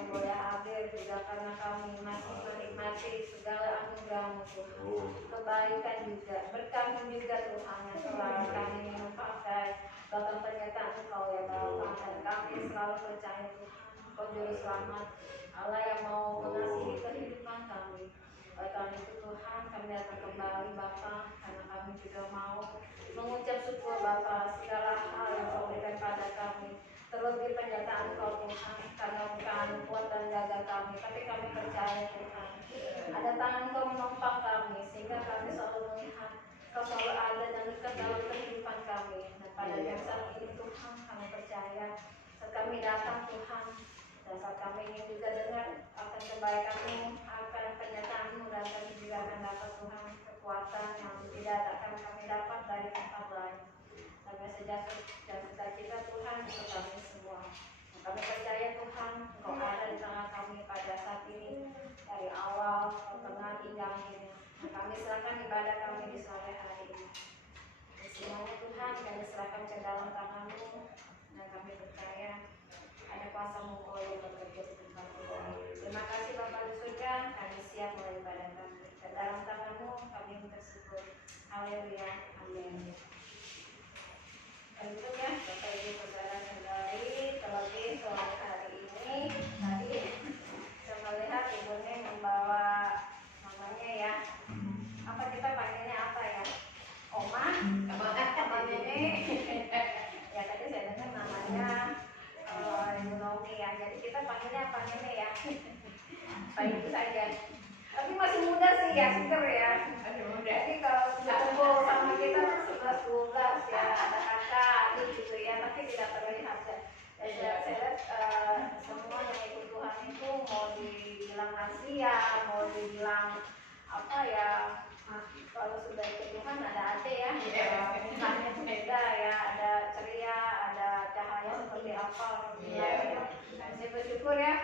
kami boleh hadir, juga karena kami masih menikmati segala anugerah-Mu Tuhan. Kebaikan juga, berkat-Mu juga Tuhan yang selalu kami minum pakai, bahkan pernyataan Engkau ya Bapa, dan kami selalu percaya Tuhan, Engkau Juru Selamat, Allah yang mau mengasihi kehidupan kami. Oleh karena itu Tuhan, kami datang kembali Bapa, karena kami juga mau mengucap syukur Bapa segala hal yang Kau berikan pada kami. Terlebih pernyataan Kau Tuhan, karena bukan kuat dan jaga kami, tapi kami percaya Tuhan, ada tangan Kau menopang kami, sehingga kami selalu melihat Kau selalu ada dan dekat dalam kehidupan kami. Dan pada saat ini Tuhan, kami percaya saat kami datang Tuhan, dan saat kami ingin juga dengar akan kebaikan-Mu, akan pernyataan-Mu, dan kami juga akan dapat Tuhan kekuatan yang tidak akan kami dapat dari tempat lain. Kami sejata kita Tuhan untuk kami semua. Kami percaya Tuhan, Engkau ada di tengah kami pada saat ini, dari awal, tengah hingga akhirnya. Kami serahkan ibadah kami di sore hari ini. Semuanya Tuhan, kami serahkan ke dalam tangan-Mu, dan kami percaya ada kuasa-Mu Kau yang bekerja di tempat ini. Terima kasih Bapa di surga, kami siap mulai ibadah kami. Dan dalam tangan-Mu kami bersyukur. Haleluya, amin. Tentunya Bapak Ibu Saudara-saudari, terlebih sore hari ini tadi saya melihat Ibu Neng membawa namanya ya, apa kita panggilnya apa ya, Oma Nene ya, tadi saya dengar namanya Ibu Nomi ya, jadi kita panggilnya apa Nene ya, Pak Ibu saja, tapi masih muda sih ya, seger ya, jadi kalau kumpul sama kita 11-12 ya, ada kakak adik gitu ya, tapi tidak terlihat ya. Saya lihat semua yang ikut Tuhan itu mau dibilang Asia, mau dibilang apa ya, kalau sudah ikut Tuhan ada ade ya, mukanya beda ya, ada ceria, ada cahaya seperti apa gitu. Saya bersyukur ya,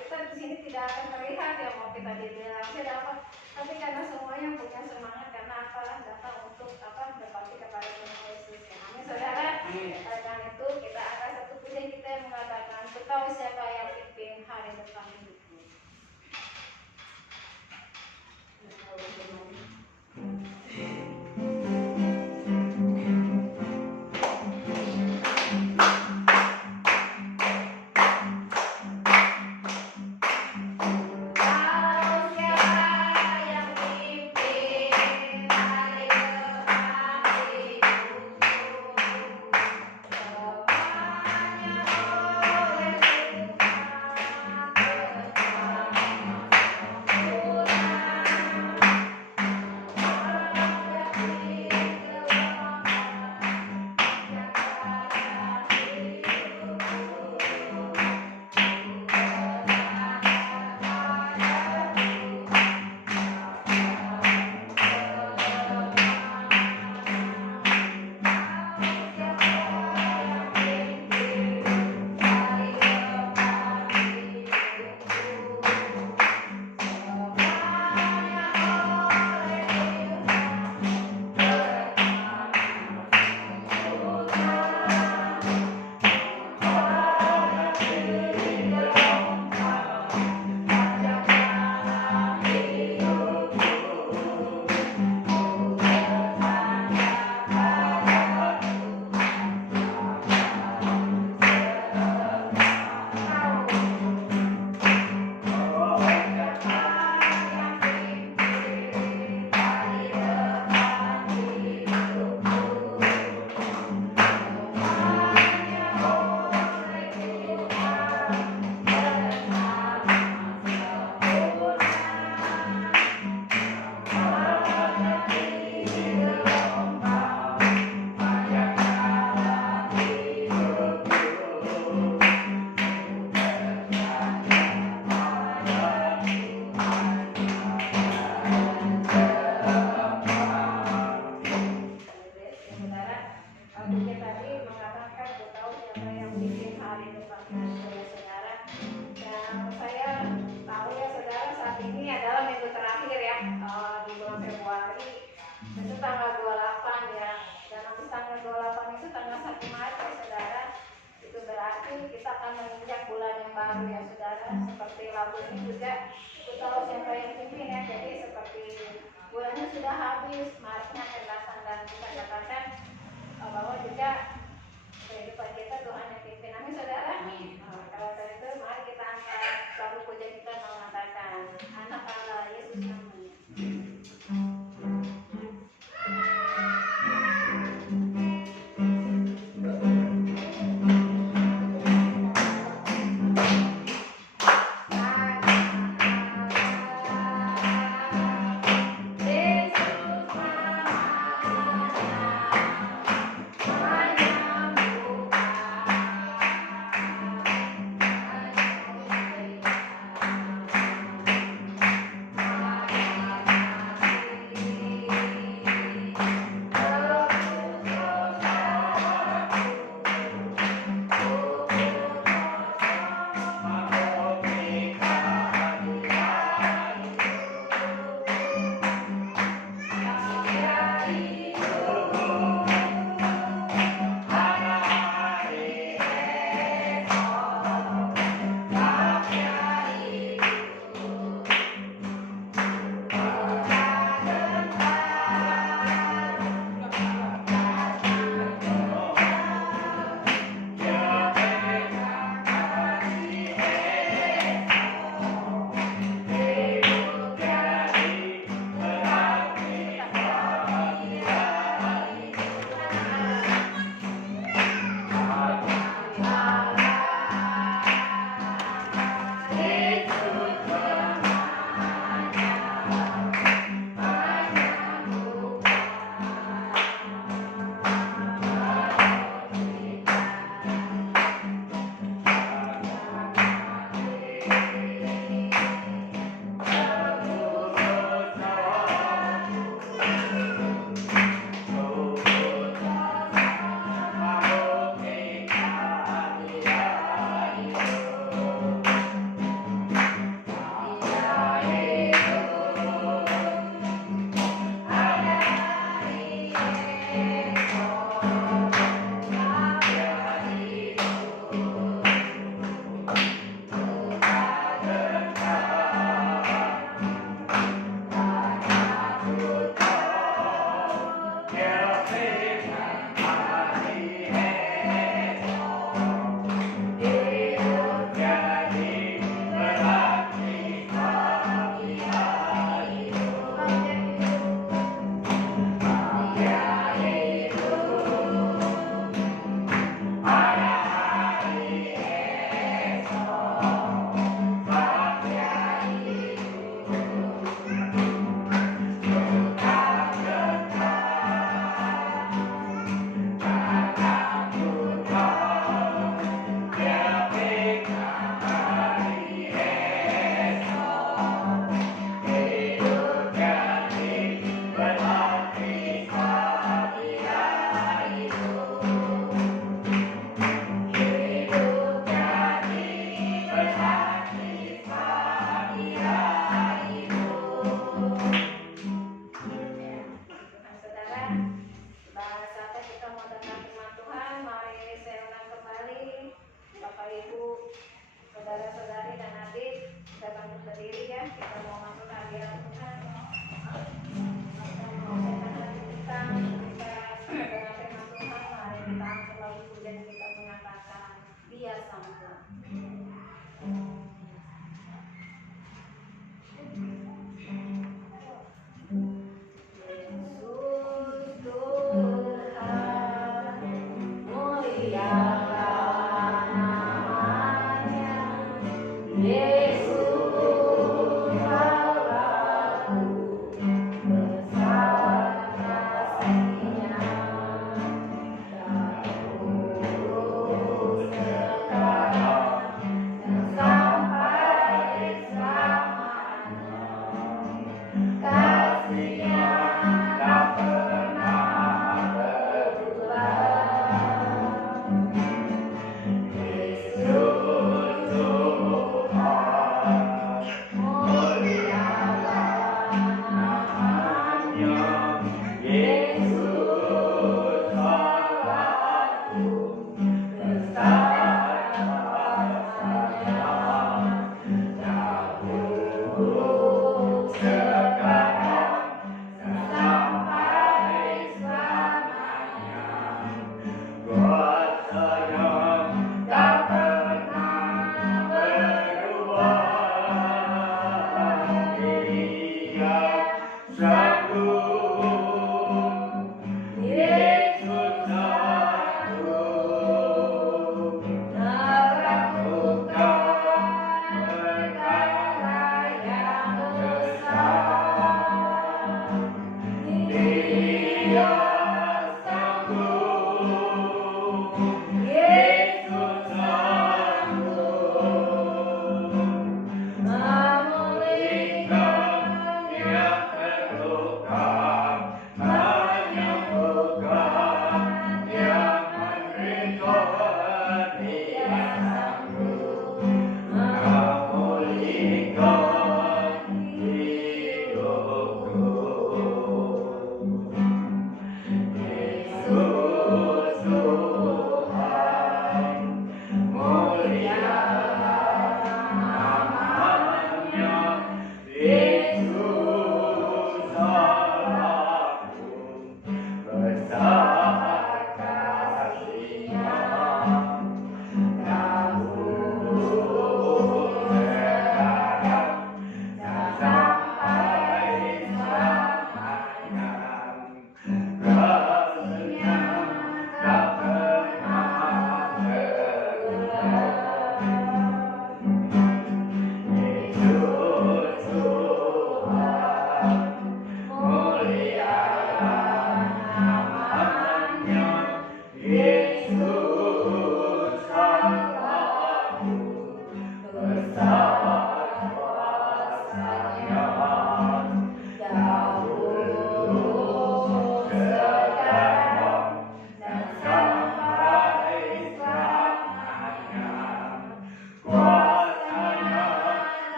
kita di sini tidak akan terlihat ya, mau kita dibilang tidak apa, tapi karena semuanya punya semangat, karena apalah datang untuk apa, berbakti kepada Tuhan Yesus ya. Amin saudara. Karena itu kita akan satu pujian kita yang mengatakan, Kau siapa yang pimpin hari depan hidupku. yang baru ya saudara. Seperti lagu ini juga aku tahu siapa yang pimpin ya. Jadi seperti bulannya sudah habis, Maretnya akan datang dan kita katakan bahwa juga kehidupan kita Tuhan yang pimpin. Amin saudara. Kalau dari itu mari kita angkat lagu puja kita mengatakan anak Allah Yesus namanya.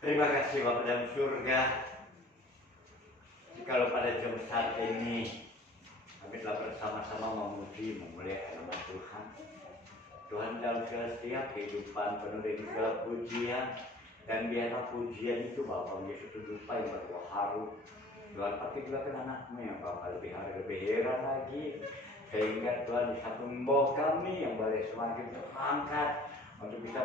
Terima kasih Bapa dalam surga. Jikalau pada jam saat ini kami telah bersama-sama memuji, memuliakan nama Tuhan. Tuhan dalam segala setiap kehidupan penuh dengan segala pujian, dan biarlah pujian itu Bapa menjadi suatu dupa yang berbuah harum. Tuhan partikulkan anakmu yang Bapa lebih hari lebih heran lagi, sehingga Tuhan bisa membawa kami yang boleh semakin terangkat untuk bisa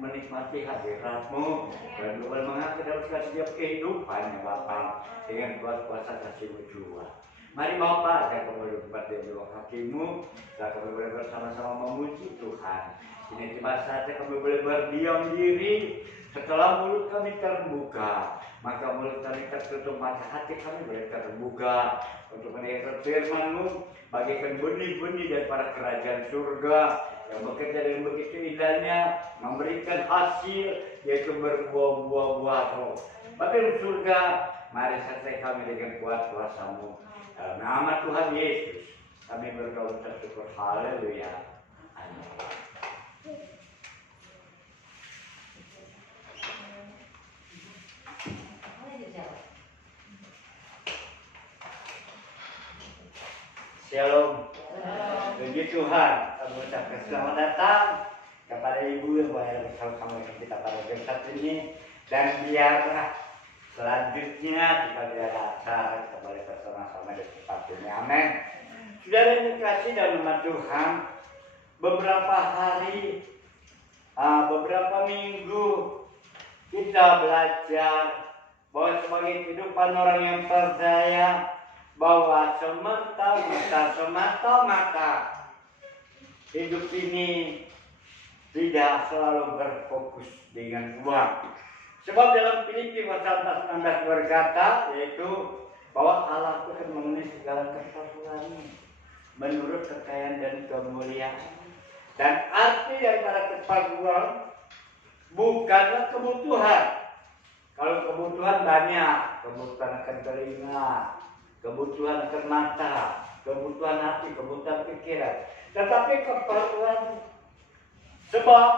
menikmati hadirat-Mu dan boleh mengaku dalam segala setiap kehidupan ya Bapa dengan kuasa kasih-Mu jua. Mari Bapa, saya kembali kepada dua kaki-Mu, dan kami boleh bersama-sama memuji Tuhan. Ini tiba saatnya kami boleh berdiam diri. Setelah mulut kami terbuka, maka mulut kami tertutup, maka hati kami boleh terbuka untuk mendengar firman-Mu, bagikan benih-benih daripada kerajaan surga yang bekerja dengan begitu indahnya, memberikan hasil yaitu berbuah-buah roh. Bapa di surga, mari sertai kami dengan kuat kuasa-Mu. Dalam nama Tuhan Yesus, kami berdoa bersyukur. Haleluya. Amin. Shalom. Puji Tuhan, kami ucapkan selamat datang kepada Ibu yang boleh bersama-sama dengan kita pada jam saat ini. Dan biarlah selanjutnya jika tidak ada acara kita boleh bersama-sama di tempat ini. Amin. Saudara yang dikasihi dalam nama Tuhan, beberapa hari, beberapa minggu kita belajar bahwa sebagai kehidupan orang yang percaya bahwa semata-mata hidup ini tidak selalu berfokus dengan uang. Sebab dalam Filipi pasal 19 berkata, yaitu bahwa Allah akan memenuhi segala keperluan menurut kekayaan dan kemuliaan. Dan arti daripada keperluan bukanlah kebutuhan. Kalau kebutuhan banyak, kebutuhan akan telinga, kebutuhan akan mata, kebutuhan hati, kebutuhan pikiran. Tetapi keperluan, sebab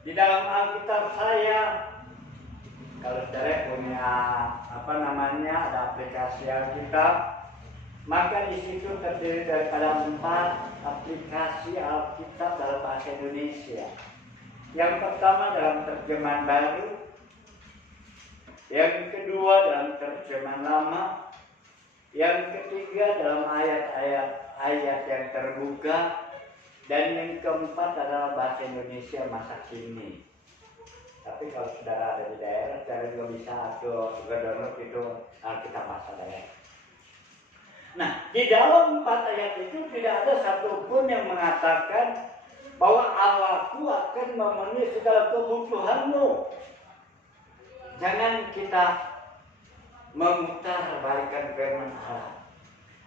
di dalam Alkitab saya, kalau saudara punya ada aplikasi Alkitab, maka di situ terdiri daripada 4 aplikasi Alkitab dalam bahasa Indonesia. Yang pertama dalam terjemahan baru, yang kedua dalam terjemahan lama, yang ketiga dalam ayat yang terbuka, dan yang keempat adalah bahasa Indonesia masa kini. Tapi kalau saudara ada di daerah, saudara juga bisa download itu Alkitab masa daerah. Nah, di dalam 4 ayat itu tidak ada satupun yang mengatakan bahwa Allahku akan memenuhi segala kebutuhanmu. Jangan kita memutar balikan firman Allah.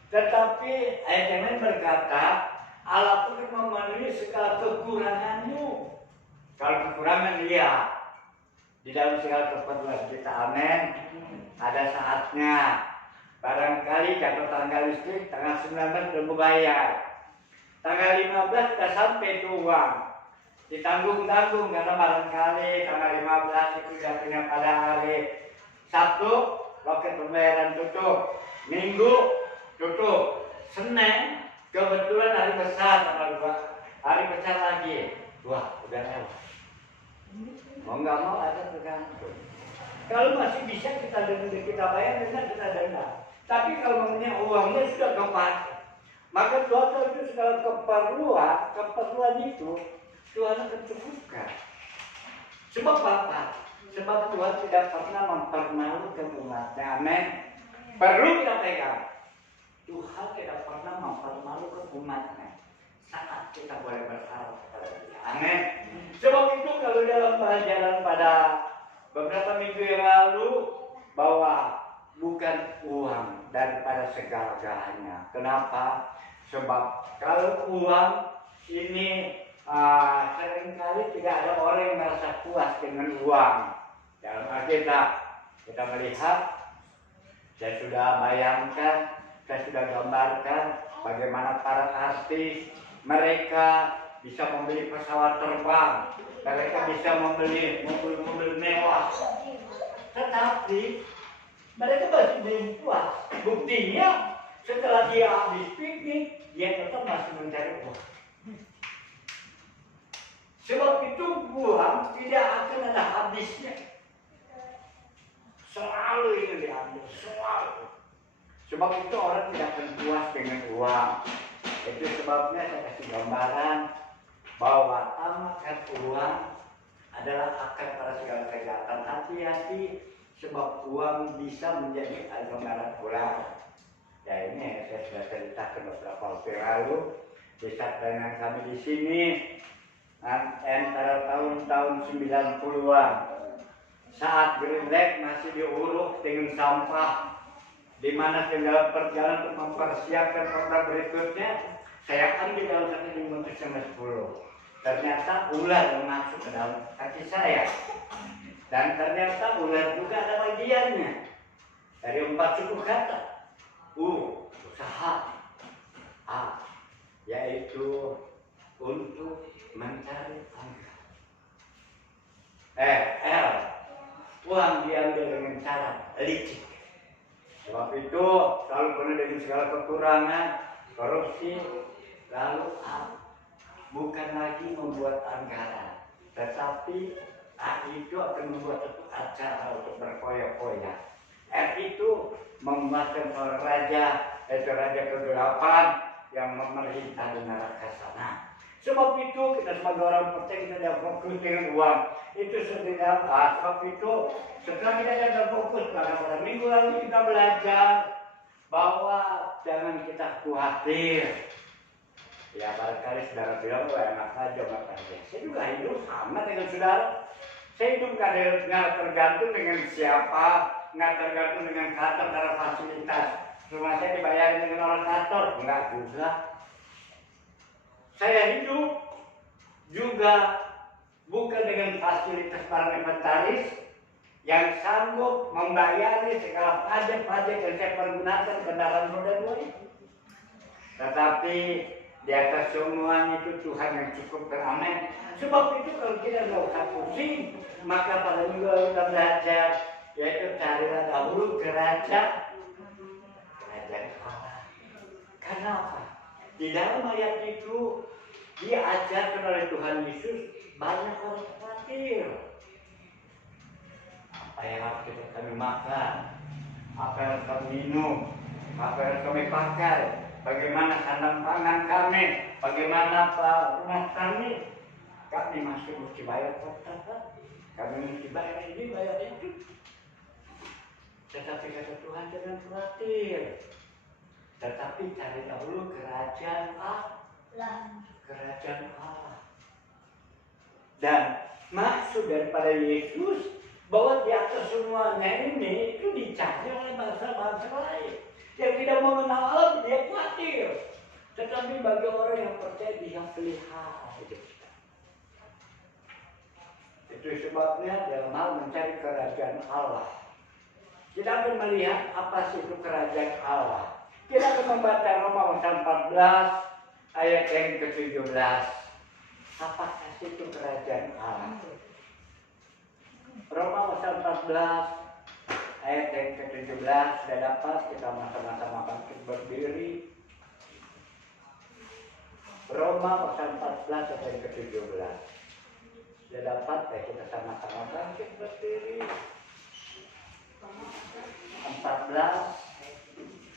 Tetapi ayat yang lain berkata, Allah akan memenuhi segala kekuranganmu. Kalau kekurangan dia di dalam segala keperluan kita, amin. Ada saatnya. Barangkali jatuh tanggal listrik tanggal 19 belum bayar. Tanggal 15 sudah sampai itu uang. Ditanggung-tanggung karena barangkali tanggal 15 itu jatuhnya pada hari Sabtu, loket pembayaran tutup. Minggu tutup. Senin kebetulan hari besar tanggal 2. Hari besar lagi. Wah, udah lewat. Mau nggak mau ada tergantung. Kalau masih bisa kita bayar, kita denda. Tapi kalau mempunyai uangnya sudah kepakai, maka Tuhan itu segala keperluan itu Tuhan akan cukupkan. Sebab apa? Sebab Tuhan tidak pernah mempermalukan umatnya. Amin. Perlu kita pegang. Tuhan tidak pernah mempermalukan umatnya saat kita boleh berharap kepada Dia. Amin. Sebab itu kalau dalam pelajaran pada beberapa minggu yang lalu, bahwa bukan uang daripada segala-galanya. Kenapa? Sebab kalau uang ini seringkali tidak ada orang yang merasa puas dengan uang. Dalam Alkitab kita melihat, saya sudah bayangkan, saya sudah gambarkan bagaimana para artis mereka bisa membeli pesawat terbang, mereka bisa membeli mobil-mobil mewah. Tetapi mereka masih belum puas. Buktinya setelah dia habis piknik, dia tetap masih mencari uang. Sebab itu uang tidak akan ada habisnya. Selalu itu diambil, selalu. Sebab itu orang tidak akan puas dengan uang. Itu sebabnya saya kasih gambaran bahwa tamatkan uang adalah akar pada segala kejahatan. Hati-hati sebab uang bisa menjadi gambaran ular. Ya ini saya sudah ceritakan beberapa waktu lalu di saat dengan kami di sini antara tahun-tahun 90-an saat Green Lake masih diuruk dengan sampah, di mana segala perjalanan untuk mempersiapkan program berikutnya, saya ambil dalam satu dimuntus sama 10. Ternyata ular yang masuk ke dalam kaki saya, dan ternyata ular juga ada bagiannya dari 4 suku kata. Usaha A, yaitu untuk mencari anggaran. L, uang diambil dengan cara licik. Sebab itu selalu penuh dengan segala kekurangan, korupsi. Lalu A, bukan lagi membuat anggaran, tetapi A itu akan membuat satu acara untuk berfoya-foya. R itu memuaskan seorang raja, yaitu raja kegelapan yang memerintah di neraka sana. Sebab itu kita sebagai orang percaya kita tidak fokus dengan uang. Itu setidak sebab itu setelah kita ada fokus pada minggu lalu kita belajar bahwa jangan kita khawatir. Ya barangkali saudara bilang, wah enak aja makanya. Saya juga hidup sama dengan saudara. Saya hidup nggak tergantung dengan siapa, nggak tergantung dengan kantor dan fasilitas. Rumah saya dibayarin dengan orang kantor, enggak juga. Saya hidup juga bukan dengan fasilitas para inventaris yang sanggup membayari segala pajak-pajak yang saya pergunakan kendaraan roda 2 itu. Tetapi di atas semuanya itu Tuhan yang cukup beramen. Sebab itu kalau kita nggak usah pusing, maka pada minggu lalu kita belajar, yaitu carilah dahulu kerajaan Allah. Kenapa? Di dalam ayat itu diajarkan oleh Tuhan Yesus banyak orang khawatir. Apa yang harus kami makan? Apa yang harus kami minum? Apa yang harus kami pakai? Bagaimana sandang pangan kami? Bagaimana rumah kami? Kami masih mesti bayar kotak, kami mesti bayar ini, bayar itu. Tetapi kata Tuhan jangan khawatir. Tetapi cari dahulu kerajaan Allah. Kerajaan Allah. Dan maksud daripada Yesus bahwa di atas semuanya ini itu dicari oleh bangsa-bangsa lain yang tidak mengenal Allah, dia khawatir. Tetapi bagi orang yang percaya, dia pelihara hidup kita. Itu sebabnya dalam hal mencari kerajaan Allah, kita akan melihat apa sih itu kerajaan Allah. Kita akan membaca Roma pasal 14 ayat yang ke-17. Apakah itu kerajaan Allah? Roma pasal 14 ayat yang ke-17 sudah dapat, kita sama-sama bangkit berdiri. Roma pasal 14 ayat yang ke-17 sudah dapat, kita sama-sama bangkit berdiri. 14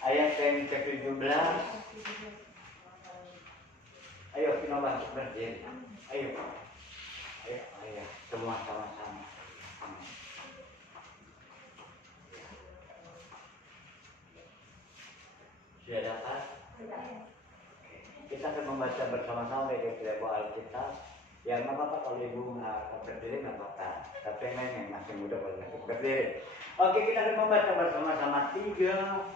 ayat yang ke-17. Ayo kita bangkit berdiri. Ayo semua sama-sama. Sudah dapat? Kita akan membaca bersama-sama dari buku Alkitab. Ya nggak apa-apa kalau ibu nggak berdiri nggak apa-apa. Tapi yang masih muda boleh berdiri. Oke, kita akan membaca bersama-sama 3,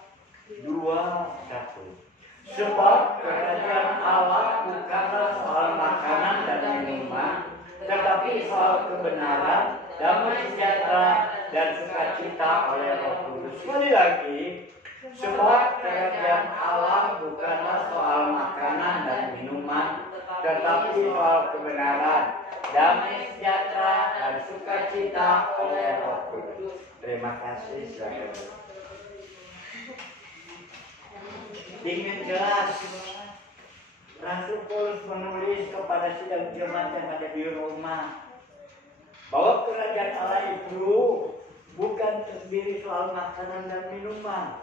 2, 1. Sebab kerajaan Allah bukanlah soal makanan dan minuman, tetapi soal kebenaran, damai sejahtera, dan sukacita oleh Roh Kudus. Sekali lagi, sebab kerajaan Allah bukanlah soal makanan dan minuman, tetapi soal kebenaran, damai sejahtera dan sukacita oleh Roh Kudus. Terima kasih. Dengan jelas Rasul Paulus menulis kepada sidang jemaat yang ada di Roma bahwa kerajaan Allah itu bukan terdiri soal makanan dan minuman.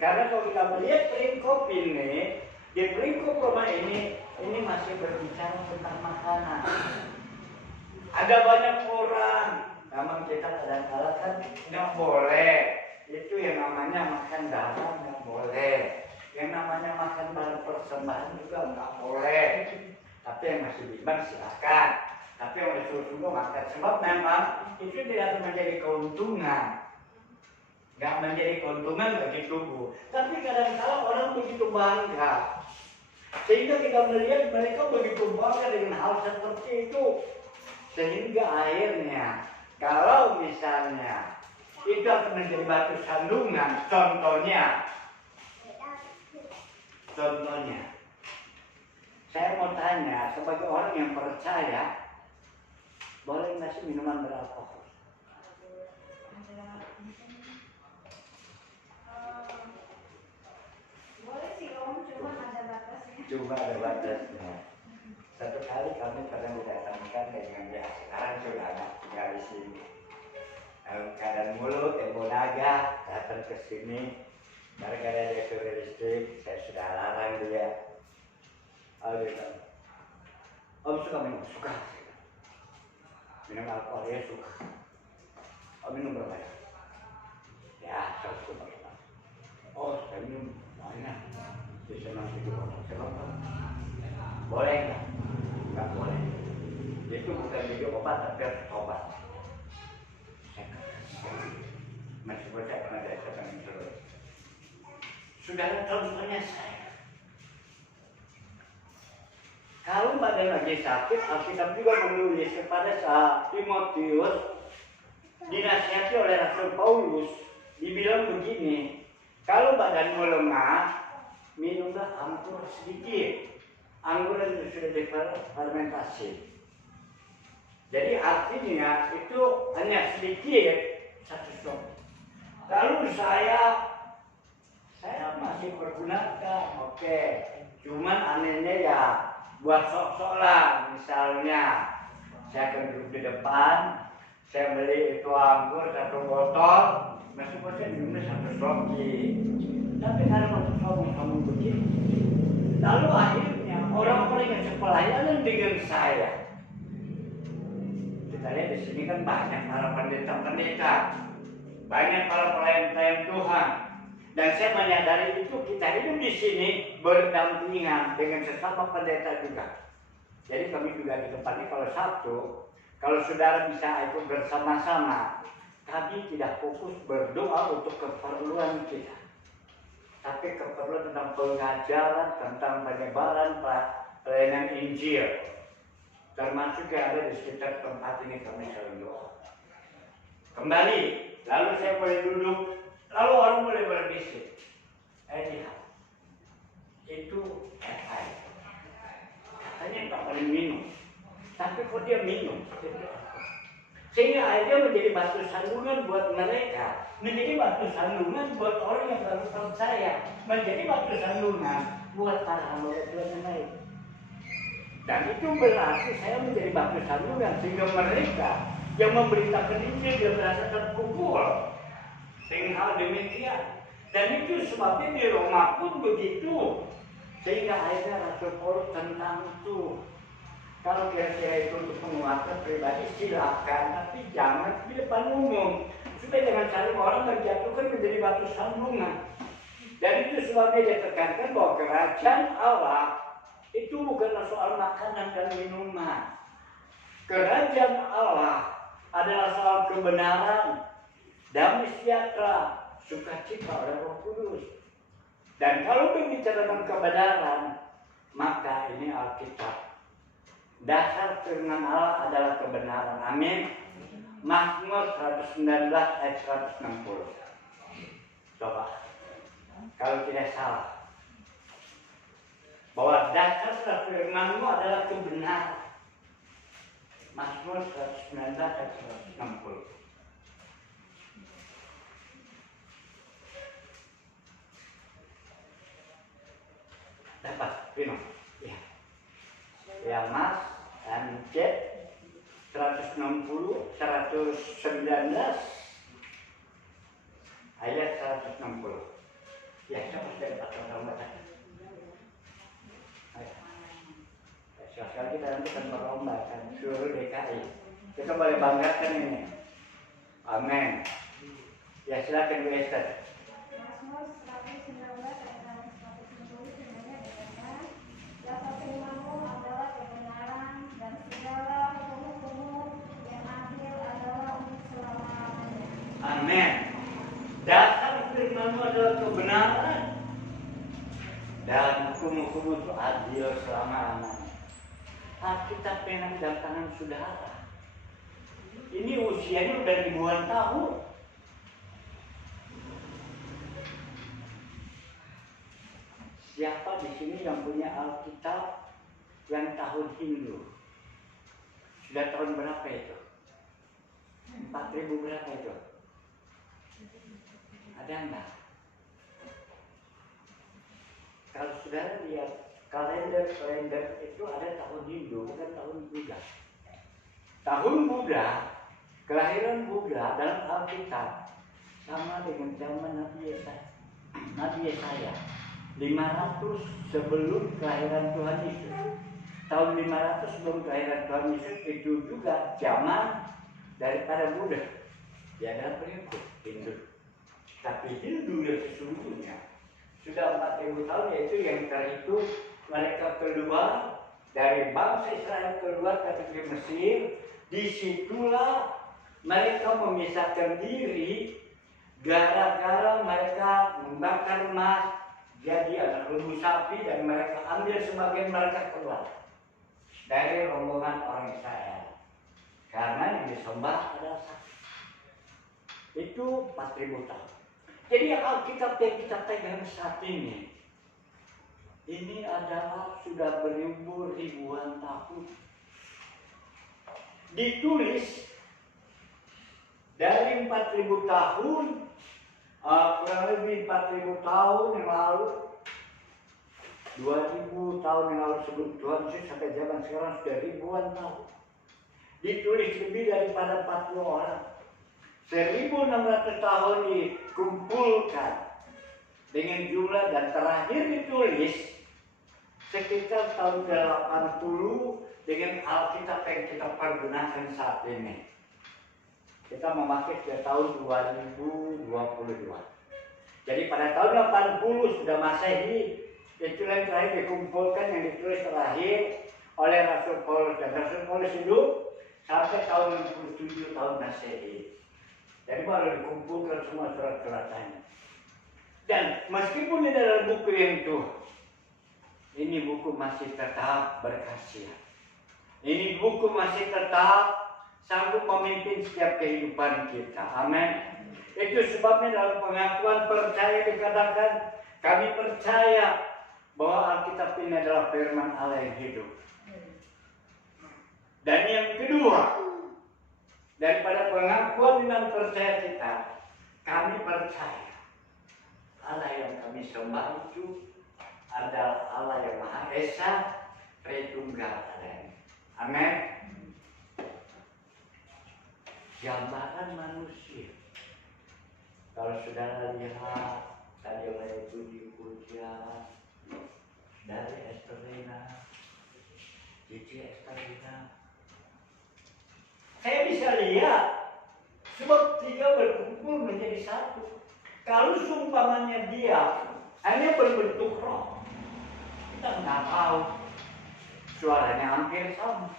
Karena kalau kita melihat peringkop ini, di peringkop Roma ini masih berbicara tentang makanan. Ada banyak orang, memang kita kadang-kadang kan nggak boleh. Itu yang namanya makan darah nggak boleh. Yang namanya makan barang persembahan juga nggak boleh. Tapi yang masih bebas silakan. Tapi yang disuruh-suruh makan. Sebab memang itu tidak menjadi keuntungan. Nggak menjadi keuntungan bagi tubuh. Tapi kadang-kadang orang begitu bangga. Sehingga kita melihat mereka begitu bangga dengan hal seperti itu. Sehingga akhirnya kalau misalnya itu akan menjadi batu sandungan, contohnya saya mau tanya sebagai orang yang percaya, boleh nggak sih minuman beralkohol? Boleh sih Om, cuma ada batasnya. Cuma ada batasnya. Satu kali kami pernah didatangkan dengan dia, sekarang sudah anak tinggal di sini. Dalam keadaan mulut, naga datang ke sini. Gara-gara dia kurir listrik, saya sudah larang dia. Dia bilang, Om suka minum? Suka. Minum alkohol ya suka. Om minum berapa ya? Ya, 100 botol. Oh, saya minum banyak. Dia senang 7 botol. Saya bilang, boleh nggak? Nggak boleh. Itu bukan jadi obat, tapi harus obat. Meskipun saya pernah diajarkan terus. Saudara, contohnya saya. Kalau badan lagi sakit, Alkitab juga menulis kepada Timotius, dinasihati oleh Rasul Paulus, dibilang begini, kalau badanmu lemah, minumlah anggur sedikit. Anggur yang sudah difermentasi. Jadi artinya itu hanya sedikit, 1 shot. Lalu saya masih pergunakan, oke. Cuman anehnya ya buat sok-sok lah. Misalnya saya akan duduk di depan, saya beli itu anggur 1 botol, meskipun saya minumnya 1 shot. Tapi karena untuk ngomong begini, lalu akhirnya orang-orang yang sepelayanan dengan saya. Kita lihat di sini kan banyak para pendeta-pendeta, banyak para pelayan-pelayan Tuhan. Dan saya menyadari itu kita hidup di sini berdampingan dengan sesama pendeta juga. Jadi kami juga di tempat ini kalau Sabtu, kalau saudara bisa ikut bersama-sama, kami tidak fokus berdoa untuk keperluan kita, tapi keperluan tentang pengajaran, tentang penyebaran pelayanan Injil, termasuk yang ada di sekitar tempat ini kami selalu doa. Kembali, lalu saya boleh duduk. Lalu orang boleh berbisik, lihat, itu air. Katanya tak boleh minum, tapi kok dia minum? Sehingga akhirnya menjadi batu sandungan buat mereka, menjadi batu sandungan buat orang yang baru percaya, menjadi batu sandungan buat para hamba Tuhan yang lain. Dan itu berarti saya menjadi batu sandungan sehingga mereka yang memberitakan Injil dia merasa terpukul. Hal demikian, dan itu sebabnya di Roma pun begitu, sehingga akhirnya Rasul Paulus tentang itu. Kalau kira-kira itu untuk penguatan pribadi silakan, tapi jangan di depan umum, supaya jangan saling orang menjatuhkan menjadi batu sandungan. Dan itu sebabnya dia tekankan bahwa kerajaan Allah itu bukanlah soal makanan dan minuman. Kerajaan Allah adalah soal kebenaran, damai sejahtera, sukacita oleh Roh Kudus. Dan kalau berbicara tentang kebenaran, maka ini Alkitab. Dasar firman Allah adalah kebenaran. Amin. Mazmur 119 ayat 160. Coba, kalau tidak salah. bahwa dasar firman-Mu adalah kebenaran. Mazmur 119 dan 160. Dapat, Pino? Ya. Ya, Mas, dan cek 160, 119, ayat 160. Ya, siapa sudah dapat baca? Sekali kita nanti akan berlomba kan seluruh DKI. Kita boleh banggakan ini. Amin. Ya, silakan Bu Esther. Mazmur 119 ayat 160 sebenarnya dikatakan, dasar firman-Mu adalah kebenaran dan segala hukum-Mu yang adil adalah untuk selama-lamanya. Amin. Dasar firman-Mu adalah kebenaran dan hukum-hukum itu adil selama-lamanya. Alkitab memang dalam tangan saudara. Ini usianya udah ribuan tahun. Siapa di sini yang punya Alkitab yang tahun Hindu? Sudah tahun berapa itu? 4.000 berapa itu? Ada enggak? Kalau saudara lihat kalender itu ada tahun Hindu, bukan tahun Buddha. Tahun Buddha, kelahiran Buddha dalam Alkitab sama dengan zaman Nabi Yesaya. 500 sebelum kelahiran Tuhan Yesus. Tahun 500 sebelum kelahiran Tuhan Yesus itu juga zaman daripada Buddha. Dia adalah pengikut Hindu. Tapi Hindu yang sesungguhnya sudah 4.000 tahun, yaitu yang terhitung mereka keluar dari bangsa Israel keluar ke negeri Mesir. Disitulah mereka memisahkan diri gara-gara mereka membakar emas. Jadi ada lembu sapi dan mereka ambil sebagian, mereka keluar dari rombongan orang Israel. Karena yang disembah adalah sapi. Itu 4.000 tahun. Jadi Alkitab yang kita pegang saat ini adalah sudah ribuan tahun. Ditulis dari 4.000 tahun, kurang lebih 4.000 tahun yang lalu, 2.000 tahun yang lalu sebelum Tuhan Yesus sampai zaman sekarang sudah ribuan tahun. Ditulis lebih daripada 40 orang. 1.600 tahun dikumpulkan dengan jumlah dan terakhir ditulis sekitar tahun 80 dengan Alkitab yang kita pergunakan saat ini. Kita memakai sejak tahun 2022. Jadi pada tahun 80 sudah Masehi, itulah yang terakhir dikumpulkan yang ditulis terakhir oleh Rasul Paulus, dan Rasul Paulus hidup sampai tahun 67 tahun Masehi. Jadi baru dikumpulkan semua surat-suratnya. Dan meskipun di dalam buku yang itu, ini buku masih tetap berkhasiat. Ini buku masih tetap sanggup memimpin setiap kehidupan kita. Amin. Itu sebabnya dalam pengakuan percaya dikatakan, kami percaya bahwa Alkitab ini adalah firman Allah yang hidup. Dan yang kedua, daripada pengakuan dan percaya kita, kami percaya Allah yang kami sembah itu adalah Allah yang Maha Esa, Tritunggal Allah. Amin. Gambaran manusia. Kalau saudara lihat tadi oleh puji-pujian dari Estelina, Cici Estelina, saya bisa lihat sebab tiga berkumpul menjadi satu. Kalau seumpamanya dia hanya berbentuk roh, kita nggak tahu, suaranya hampir sama.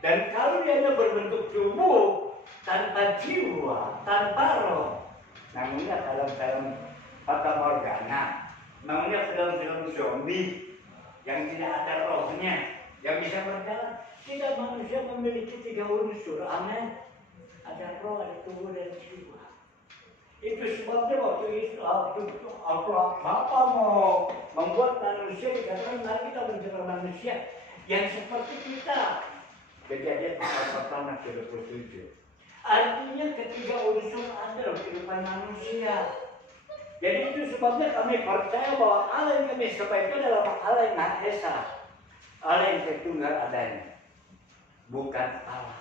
Dan kalau dia hanya berbentuk tubuh, tanpa jiwa, tanpa roh, namanya dalam fata morgana, namanya film-film zombie yang tidak ada rohnya, yang bisa berjalan. Kita manusia memiliki tiga unsur, amin. Ada roh, ada tubuh, dan jiwa. Itu sebabnya waktu Bapak mau membuat manusia, dikatakan mari kita menciptakan manusia yang seperti kita. Kejadian pasal pertama 37. Artinya ketiga unsur ada dalam kehidupan manusia. Jadi itu sebabnya kami percaya bahwa Allah yang kami sembah itu adalah Allah yang Maha Esa, Allah yang Tritunggal adanya, bukan Allah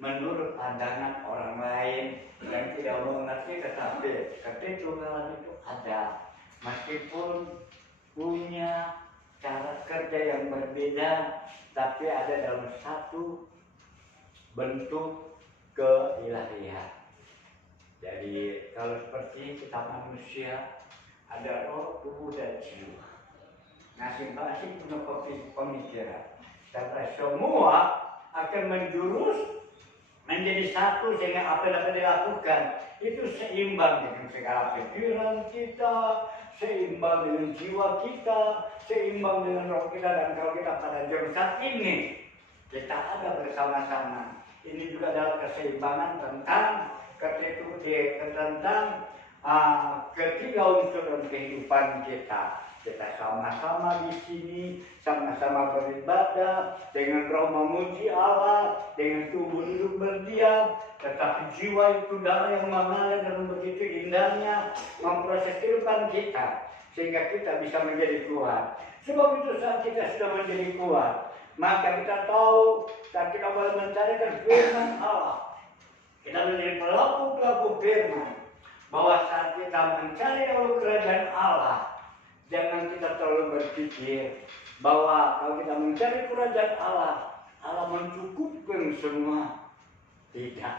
menurut pandangan orang lain yang tidak mengerti. Tetapi ketritunggalan itu ada, meskipun punya cara kerja yang berbeda, tapi ada dalam satu bentuk keilahian. Jadi kalau seperti kita manusia ada roh, tubuh, dan jiwa. Masing-masing punya pemikiran. Tapi semua akan menjurus menjadi satu sehingga apa yang dapat dilakukan itu seimbang dengan segala pikiran kita, seimbang dengan jiwa kita, seimbang dengan roh kita. Dan kalau kita pada jam saat ini kita ada bersama-sama, ini juga adalah keseimbangan tentang ketiga unsur dalam kehidupan kita. Kita sama-sama di sini, sama-sama beribadah, dengan roh memuji Allah, dengan tubuh hidup berdiam, tetapi jiwa itu darah yang mengalir dan begitu indahnya memproses kehidupan kita, sehingga kita bisa menjadi kuat. Sebab itu saat kita sudah menjadi kuat, maka kita tahu dan kita boleh mencarikan firman Allah. Kita menjadi pelaku-pelaku firman, bahwa saat kita mencari dahulu kerajaan Allah, jangan kita terlalu berpikir bahwa kalau kita mencari kerajaan Allah, Allah mencukupkan semua. Tidak.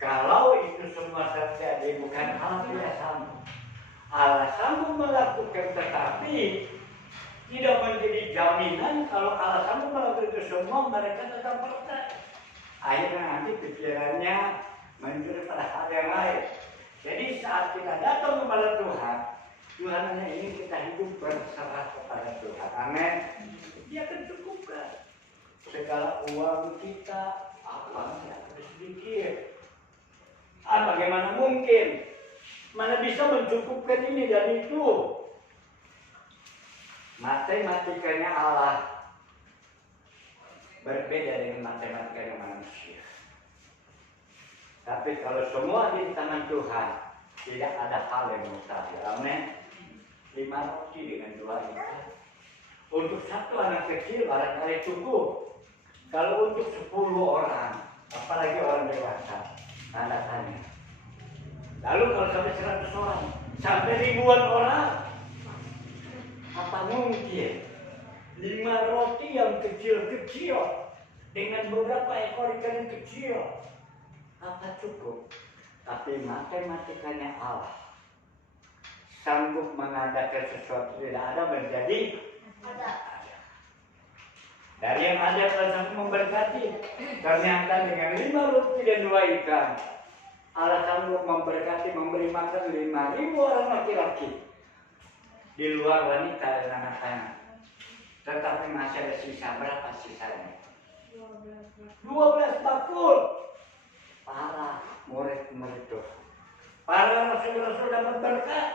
Kalau itu semua terjadi, bukan Allah tidak sanggup. Allah sanggup melakukan, tetapi tidak menjadi jaminan kalau Allah sanggup melakukan itu semua, mereka tetap percaya. Akhirnya nanti pikirannya menjurus pada hal yang lain. Jadi saat kita datang kepada Tuhan, Tuhan hanya ingin kita hidup berserah kepada Tuhan. Amin. Dia akan cukupkan segala uang kita, apa tidak sedikit. Bagaimana mungkin? Mana bisa mencukupkan ini dan itu? Matematikanya Allah berbeda dengan matematikanya manusia. Tapi kalau semua di tangan Tuhan, tidak ada hal yang mustahil. Amin. 5 roti dengan 2 ikan. Untuk satu anak kecil barangkali cukup. Kalau untuk 10 orang, apalagi orang dewasa, tanda tanya. Lalu kalau sampai 100 orang, sampai ribuan orang, apa mungkin 5 roti yang kecil-kecil dengan beberapa ekor ikan yang kecil, apa cukup? Tapi matematikanya Allah sanggup mengadakan sesuatu tidak ada menjadi ada. Dari yang ada sanggup memberkati. Ternyata dengan 5 roti dan 2 ikan, Allah sanggup memberkati, memberi makan 5.000 orang laki-laki, di luar wanita dan anak-anak. Tetapi masih ada sisa. Berapa sisanya? 12 bakul. Para murid-murid Tuhan, para rasul-rasul dapat berkat.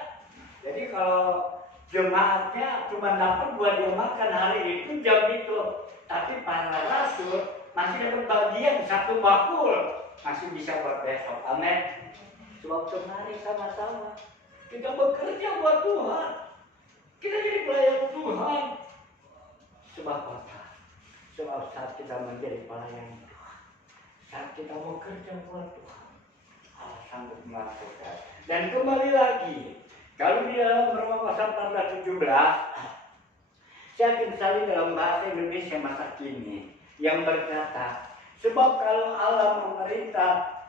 Jadi kalau jemaatnya cuma dapat buat dia makan hari itu jam itu, tapi para rasul masih dapat bagian 1 bakul, masih bisa buat besok. Amin. Sebab mari sama-sama kita bekerja buat Tuhan, kita jadi pelayan Tuhan. Sebab apa? Sebab saat kita menjadi pelayan Tuhan, saat kita bekerja buat Tuhan, Allah sanggup melakukan. Dan kembali lagi, kalau di dalam Roma pasal 14-17, saya akan salin dalam bahasa Indonesia masa kini yang berkata, sebab kalau Allah memerintah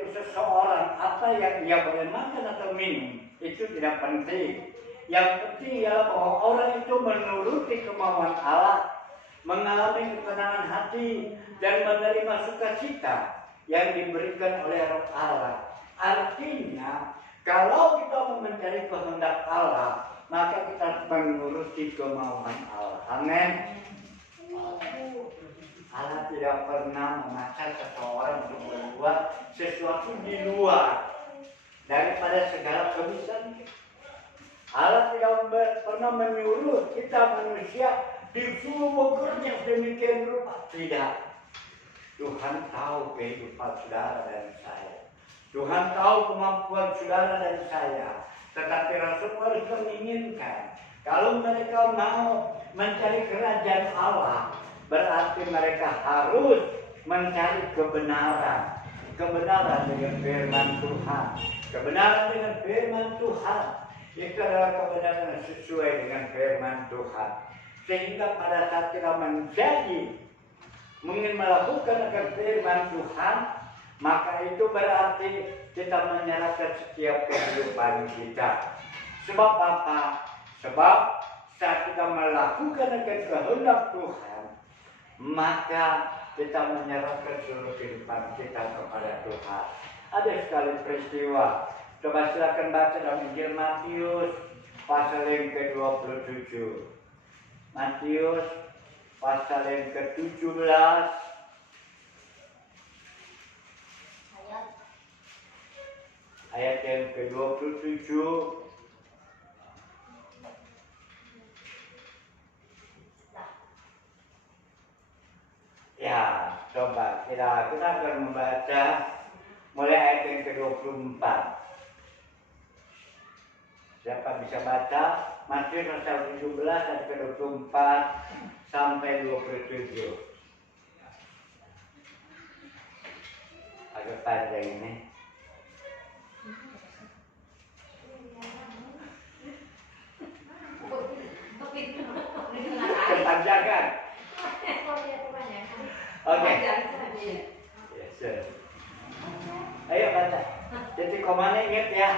itu seseorang apa yang ia boleh makan atau minum, itu tidak penting. Yang penting ialah bahwa orang itu menuruti kemauan Allah, mengalami ketenangan hati, dan menerima sukacita yang diberikan oleh Roh Allah. Artinya, kalau kita mencari kehendak Allah, maka kita menuruti kemauan Allah. Amin. Allah tidak pernah memaksa seseorang untuk berbuat sesuatu di luar daripada segala kebisaan. Allah tidak pernah menyuruh kita manusia disuruh bekerja sedemikian rupa. Tidak. Tuhan tahu kehidupan saudara dan saya. Tuhan tahu kemampuan saudara dan saya. Tetapi Rasul harus menginginkan kalau mereka mau mencari kerajaan Allah, berarti mereka harus mencari kebenaran. Kebenaran dengan firman Tuhan. Kebenaran dengan firman Tuhan. Itu adalah kebenaran yang sesuai dengan firman Tuhan. Sehingga pada saat kita ingin melakukan akan firman Tuhan, maka itu berarti kita menyerahkan setiap kehidupan kita. Sebab apa? Sebab saat kita melakukan akan kehendak Tuhan, maka kita menyerahkan seluruh kehidupan kita kepada Tuhan. Ada sekali peristiwa. Coba silakan baca dalam Injil Matius pasal yang ke-27. Matius pasal yang ke-17 ayat yang ke-27. Ya, coba kita akan membaca mulai ayat yang ke-24. Siapa bisa baca? Matius pasal 17 ayat ke-24 sampai 27. Agak panjang ini. Kepanjangan. Oke. Yes, ayo baca. Jadi komanya ingat ya.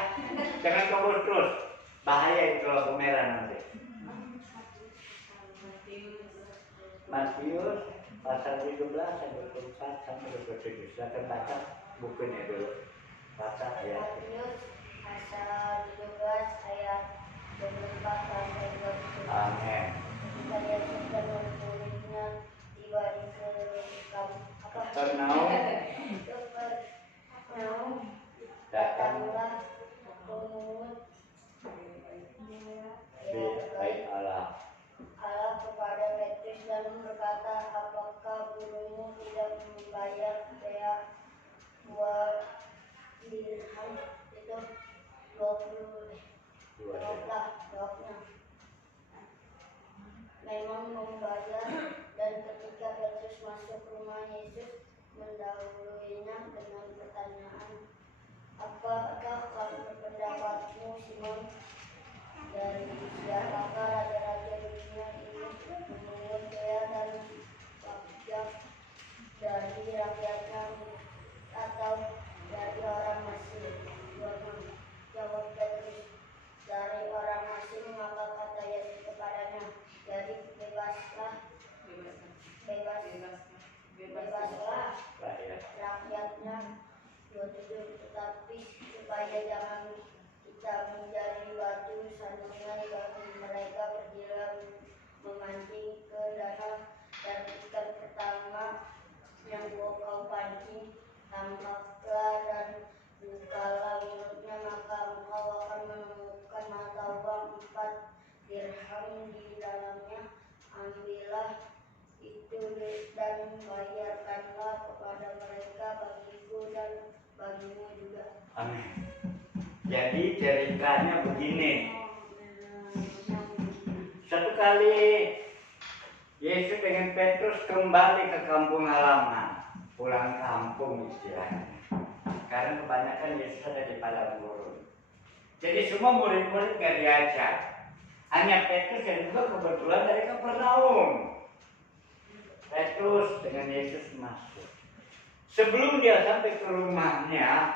Jangan kabur terus. Bahaya itu lampu merah nanti. Matius pasal 17 ayat 24 sampai 27. Silakan baca bukunya dulu. Baca ayat. Matius pasal 17 ayat 24 sampai 27. Amin. Ketika Yesus dan murid-muridnya tiba di Kapernaum, datanglah pemungut baik Allah kepada Petrus dan berkata, apakah gurumu tidak membayar bea 2 dirham itu 20 jawabnya memang membayar. Dan ketika Petrus masuk rumah, Yesus mendahuluinya dengan pertanyaan, apakah kamu pendapatmu, Simon? Dari siapakah raja-raja dunia ini memungut bea dan pajak dari rakyatnya atau dari orang asing? Jawab Petrus, dari orang asing. Maka kata Yesus kepadanya, jadi bebaslah rakyatnya. 27. Tetapi supaya jangan kita menjadi batu sandungan bagi mereka, pergilah memancing ke danau, dan ikan pertama yang kau pancing tangkaplah, dan bukalah mulutnya, maka engkau akan menemukan mata uang 4 dirham di dalamnya. Ambillah itu dan bayarkanlah kepada mereka, bagiku dan bagimu juga. Amin. Jadi ceritanya begini. Satu kali Yesus dengan Petrus kembali ke kampung halaman, pulang kampung istilahnya. Karena kebanyakan Yesus ada di padang gurun. Jadi semua murid-murid gak diajak. Hanya Petrus yang juga kebetulan dari Kapernaum. Petrus dengan Yesus masuk. Sebelum dia sampai ke rumahnya,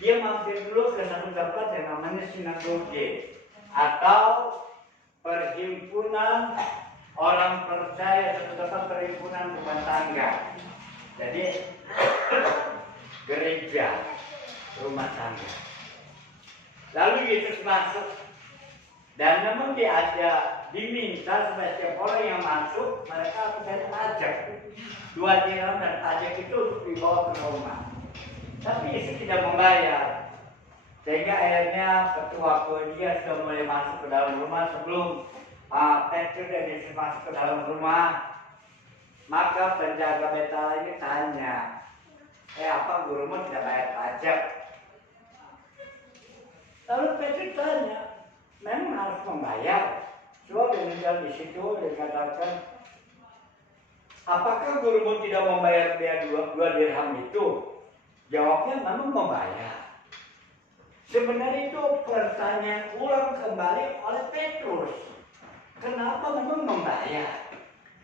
dia mampir dulu ke satu tempat yang namanya sinagoge atau perhimpunan orang percaya, satu tempat perhimpunan rumah tangga. Jadi gereja rumah tangga. Lalu Yesus masuk dan memang diminta supaya setiap orang yang masuk masuk, mereka harus bayar pajak. 2 dirham dan pajak itu untuk dibawa ke rumah. Tapi Yesus tidak membayar. Sehingga akhirnya ketua dia sudah mulai masuk ke dalam rumah sebelum Petrus dan Yesus masuk ke dalam rumah. Maka penjaga betala ini tanya, apa gurumu tidak bayar pajak? Lalu Petrus tanya, memang harus membayar? Sebab yang di situ dikatakan, apakah gurumu tidak membayar biaya 2 dirham itu? Jawabnya memang membayar. Sebenarnya itu pertanyaan ulang kembali oleh Petrus. Kenapa memang membayar?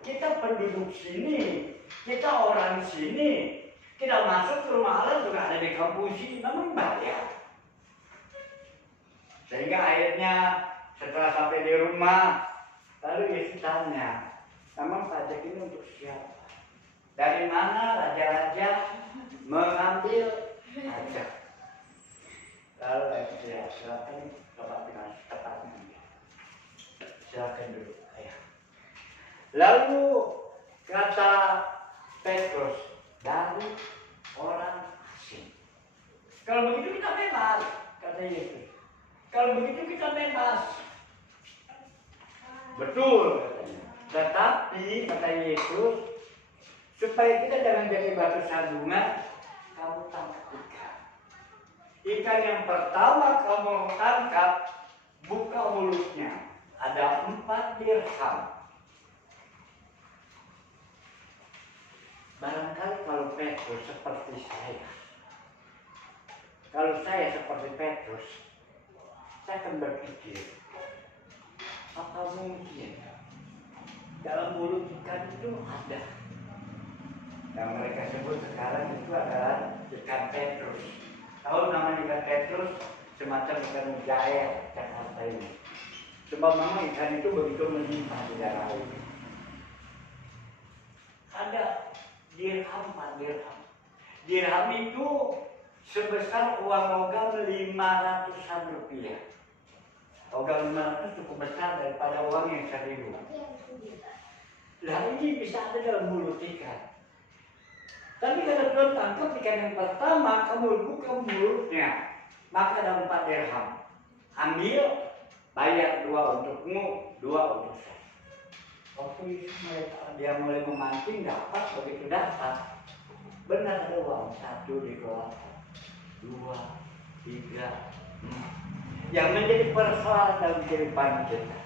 Kita penduduk sini, kita orang sini, kita masuk ke rumah Allah juga ada di kampung sini, memang bayar. Sehingga akhirnya setelah sampai di rumah, lalu Yesus tanya, memang pajak ini untuk siapa? Dari mana raja-raja mengambil pajak? Lalu Yesus ya, silakan Bapak dengan tepatnya. Silakan duduk, ayah. Lalu kata Petrus, dari orang asing. Kalau begitu kita bebas, kata Yesus. Kalau begitu kita bebas. Betul katanya. Tetapi kata Yesus, supaya kita jangan jadi batu sandungan, kamu tangkap ikan. Ikan yang pertama kamu tangkap, buka mulutnya. Ada 4 dirham. Barangkali kalau Petrus seperti saya, kalau saya seperti Petrus, saya akan berpikir, apa mungkin dalam mulut ikan itu ada yang mereka sebut sekarang itu adalah ikan Petrus. Tahu nama ikan Petrus? Semacam ikan mujair Jakarta ini. Sebab memang ikan itu begitu melimpah di dalam ini. Ada dirham, 4 dirham. Dirham itu sebesar uang logam 500-an rupiah. Logam 500 cukup besar daripada uang yang 1000. Lah ini bisa ada dalam mulut ikan. Tapi kalau Tuhan tangkap ikan yang pertama, kamu buka mulutnya, maka ada 4 dirham. Ambil, bayar 2 untukmu, 2 untuk saya. Waktu dia mulai memancing, dapat, begitu dapat. Benar ada uang, 1 dikeluarkan, 2, 3, 4. Yang menjadi persoalan dalam kehidupan kita,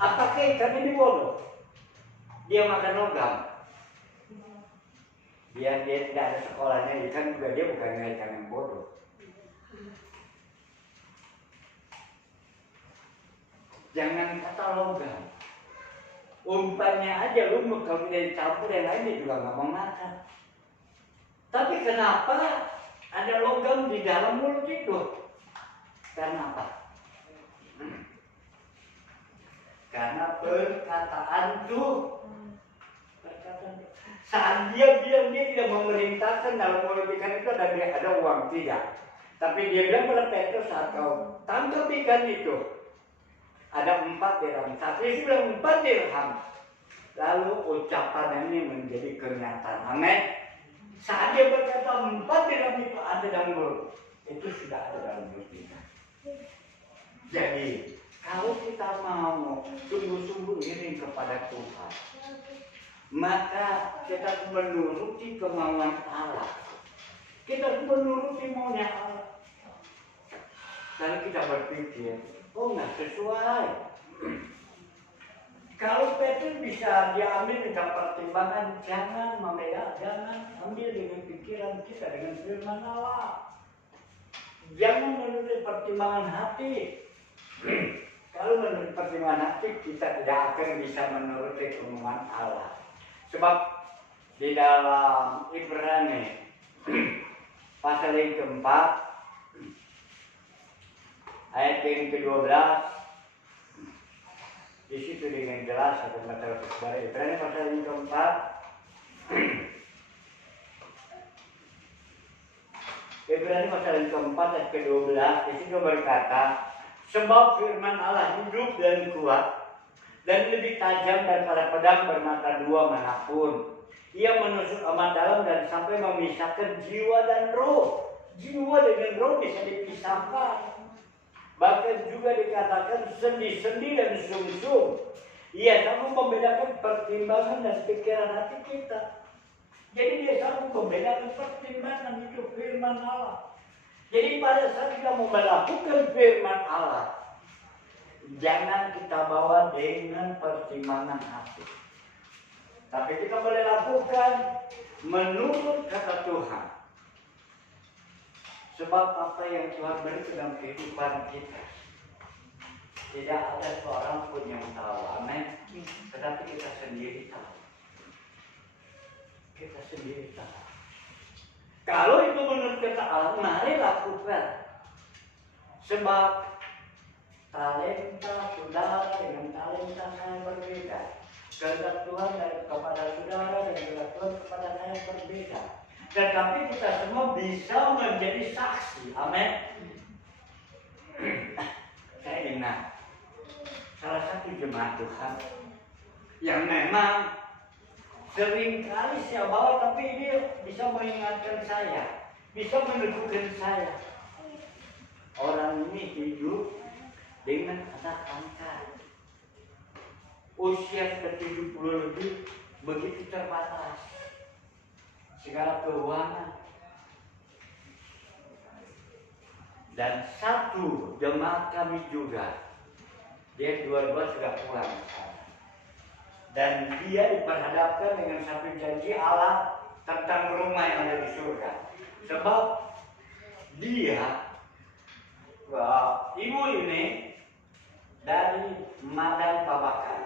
apakah ikan ini bodoh? Dia makan logam. Dia tidak ada sekolahnya ikan juga, dia bukan ikan yang bodoh. Jangan kata logam. Umpannya aja lumut, kalau tidak dicampur yang lain dia juga nggak mau makan. Tapi kenapa ada logam di dalam mulut itu? Karena apa? Karena perkataan tuh. Saat dia bilang dia tidak memerintahkan dalam mulut ikan itu ada uang, tidak. Tapi dia bilang pada Petrus, saat kau tangkap ikan itu, ada 4 dirham. Satu isi bilang 4 dirham. Lalu ucapan ini menjadi kenyataan. Amin. Saat dia berkata 4 dirham itu ada dalam mulut, itu sudah ada dalam mulut kita. Jadi kalau kita mau sungguh-sungguh iring kepada Tuhan, maka kita harus menuruti kemauan Allah. Kita harus menuruti maunya Allah. Kalau kita berpikir, oh nggak sesuai. Kalau Petrus bisa diambil dengan pertimbangan, jangan membeda, jangan ambil dengan pikiran kita, dengan firman Allah. Jangan menurut pertimbangan hati. Kalau menurut pertimbangan hati, kita tidak akan bisa menuruti kemauan Allah. Sebab di dalam Ibrani pasal yang keempat, ayat yang ke-12, di situ dengan jelas akan masalah kesabaran. Ibrani pasal yang keempat, Ibrani pasal yang keempat ayat ke-12, di situ berkata, sebab firman Allah hidup dan kuat dan lebih tajam daripada pedang bermata dua manapun. Ia menusuk amat dalam dan sampai memisahkan jiwa dan roh. Jiwa dengan roh bisa dipisahkan. Bahkan juga dikatakan sendi-sendi dan sumsum. Ia sanggup membedakan pertimbangan dan pikiran hati kita. Jadi dia sanggup membedakan pertimbangan itu firman Allah. Jadi pada saat kita mau melakukan firman Allah, jangan kita bawa dengan pertimbangan hati. Tapi kita boleh lakukan menurut kata Tuhan. Sebab apa yang Tuhan beri dalam kehidupan kita, tidak ada seorang pun yang tahu. Amin. Tetapi kita sendiri tahu. Kita sendiri tahu. Kalau itu menurut kata Allah, mari lakukan. Sebab talenta saudara dengan talenta saya berbeda. Kehendak Tuhan kepada saudara dan kehendak Tuhan kepada saya berbeda. Tetapi kita semua bisa menjadi saksi. Amin. Saya ingat salah satu jemaat Tuhan yang memang seringkali saya bawa, tapi dia bisa mengingatkan saya, bisa meneguhkan saya. Orang ini hidup dengan anak angkat. Usia sudah 70 lebih, begitu terbatas. Segala keuangan. Dan satu jemaat kami juga, dia dua-dua sudah pulang. Dan dia diperhadapkan dengan satu janji Allah tentang rumah yang ada di surga. Sebab dia, ibu ini dari Madang Babakan,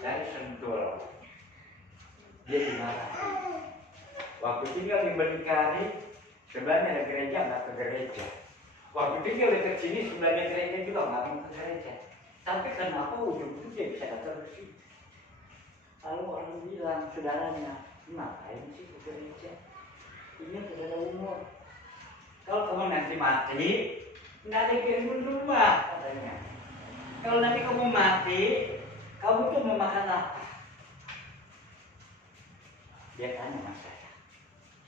dari Sentul. Dia dimarahi. Waktu tinggal di Berdikari, sebelahnya ada gereja, nggak ke gereja. Waktu tinggal dekat sini, sebelahnya gereja juga nggak mau ke gereja. Tapi kenapa ujung-ujung dia bisa datang ke sini? Lalu orang bilang, saudaranya, ngapain sih ke gereja? Ini sudah ada umur. Kalau kamu nanti mati, nggak ada yang rumah, katanya. Kalau nanti kamu mati, kamu tuh mau makan apa? Dia tanya sama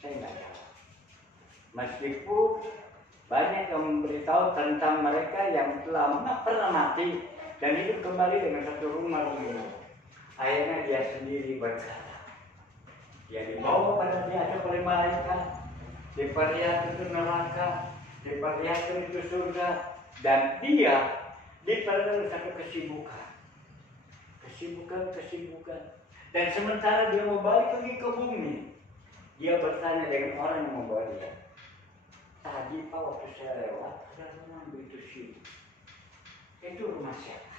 saya nggak tahu. Meskipun banyak yang memberitahu tentang mereka yang telah pernah mati dan hidup kembali dengan satu rumah ini. Akhirnya dia sendiri berkata, dia dibawa pada diajak oleh malaikat, diperlihatkan itu neraka, diperlihatkan itu surga, dan dia diperlihatkan satu kesibukan. Dan sementara dia mau balik lagi ke bumi, dia bertanya dengan orang yang membawa dia. Tadi Pak waktu saya lewat, ada rumah begitu sibuk. Itu rumah siapa?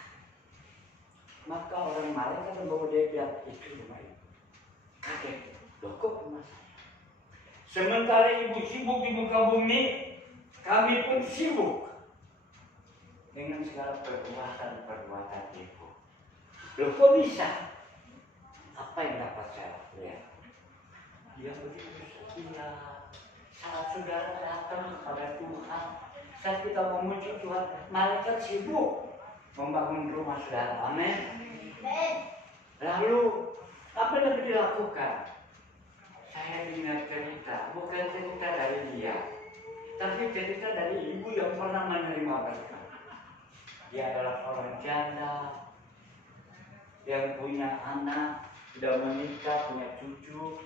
Maka orang malaikat membawa dia bilang, itu rumah ibu. Kaget, loh kok rumah saya? Sementara ibu sibuk di muka bumi, kami pun sibuk dengan segala perbuatan ibu. Loh kok bisa? Apa yang dapat saya lihat? Dia begitu setia. Saat saudara datang kepada Tuhan, saat kita memuji Tuhan, malaikat sibuk membangun rumah saudara. Amin. Lalu apa yang dilakukan? Saya dengar cerita, bukan cerita dari dia, tapi cerita dari ibu yang pernah menerima berkat. Dia adalah seorang janda yang punya anak, sudah menikah, punya cucu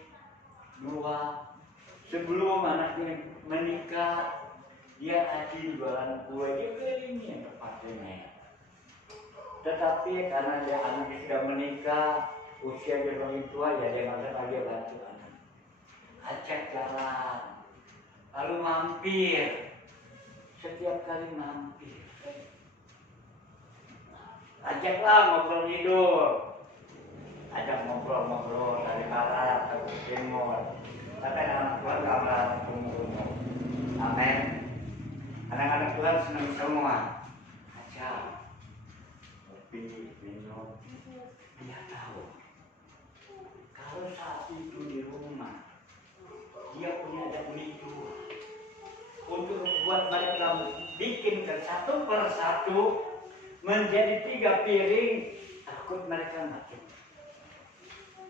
2. Sebelum anaknya menikah, dia rajin jualan kue, dia kelilingin tempatnya. Tetapi karena dia anaknya sudah menikah, usia dia lebih tua, ya dia nggak lagi bantu anak. Ajak jalan, lalu mampir, setiap kali mampir. Ajaklah ngobrol hidup, ajak ngobrol dari barat ke timur. Tapi anak Tuhan gak melarang tunggu. Amin. Anak-anak Tuhan senang semua. Ajak, kopi, minum. Dia tahu kalau saat itu di rumah dia punya ada unit 2 untuk buat mereka bikinkan satu persatu menjadi 3 piring takut mereka masuk.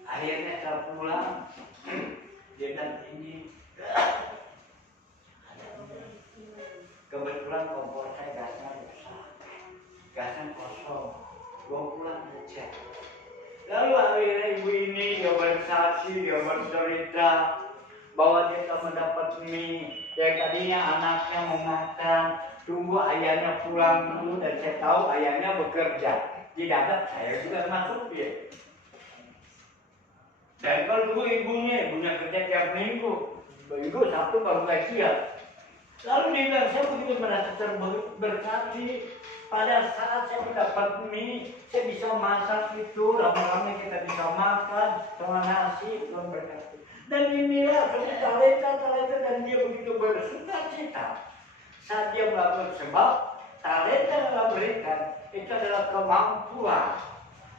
Akhirnya setelah pulang, dia dan ini kebetulan kompor saya gasnya rusak, gasnya kosong, gua pulang ngecek. Lalu akhirnya ibu ini dia bersaksi, dia bercerita bahwa dia telah mendapat mie yang tadinya anaknya mau makan, tunggu ayahnya pulang dulu, dan saya tahu ayahnya bekerja. Tidak, saya juga masuk dia. Dan kalau dulu ibunya kerja tiap minggu, Sabtu baru gajian. Lalu dia bilang, saya begitu merasa terberkati. Pada saat saya mendapat mie, saya bisa masak itu, lama-lama kita bisa makan, sama nasi, Tuhan berkati. Dan inilah talenta dan dia begitu bersuka cita. Saat dia melakukan sebab, talenta yang Allah berikan, itu adalah kemampuan.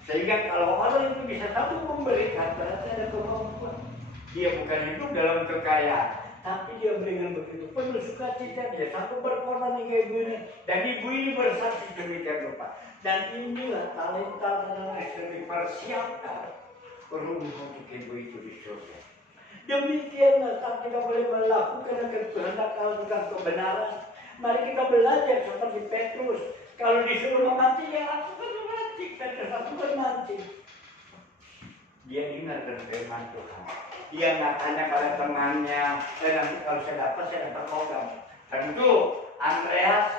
Sehingga kalau orang itu bisa satu memberikan, berarti ada kemampuan. Dia bukan hidup dalam kekayaan, tapi dia dengan begitu penuh sukacita, dia satu berkorban hingga ibu ini. Dan ibu ini bersaksi demikian rupa. Dan inilah talenta yang sudah dipersiapkan rumah untuk ibu itu di surga. Demikianlah saat kita boleh melakukan kehendak Allah dengan kebenaran. Mari kita belajar seperti Petrus. Kalau disuruh memancing, ya lakukan memancing. Petrus lakukan memancing. Dia dengar firman Tuhan. Dia nggak tanya pada temannya, nanti kalau saya dapat logam. Tentu Andreas,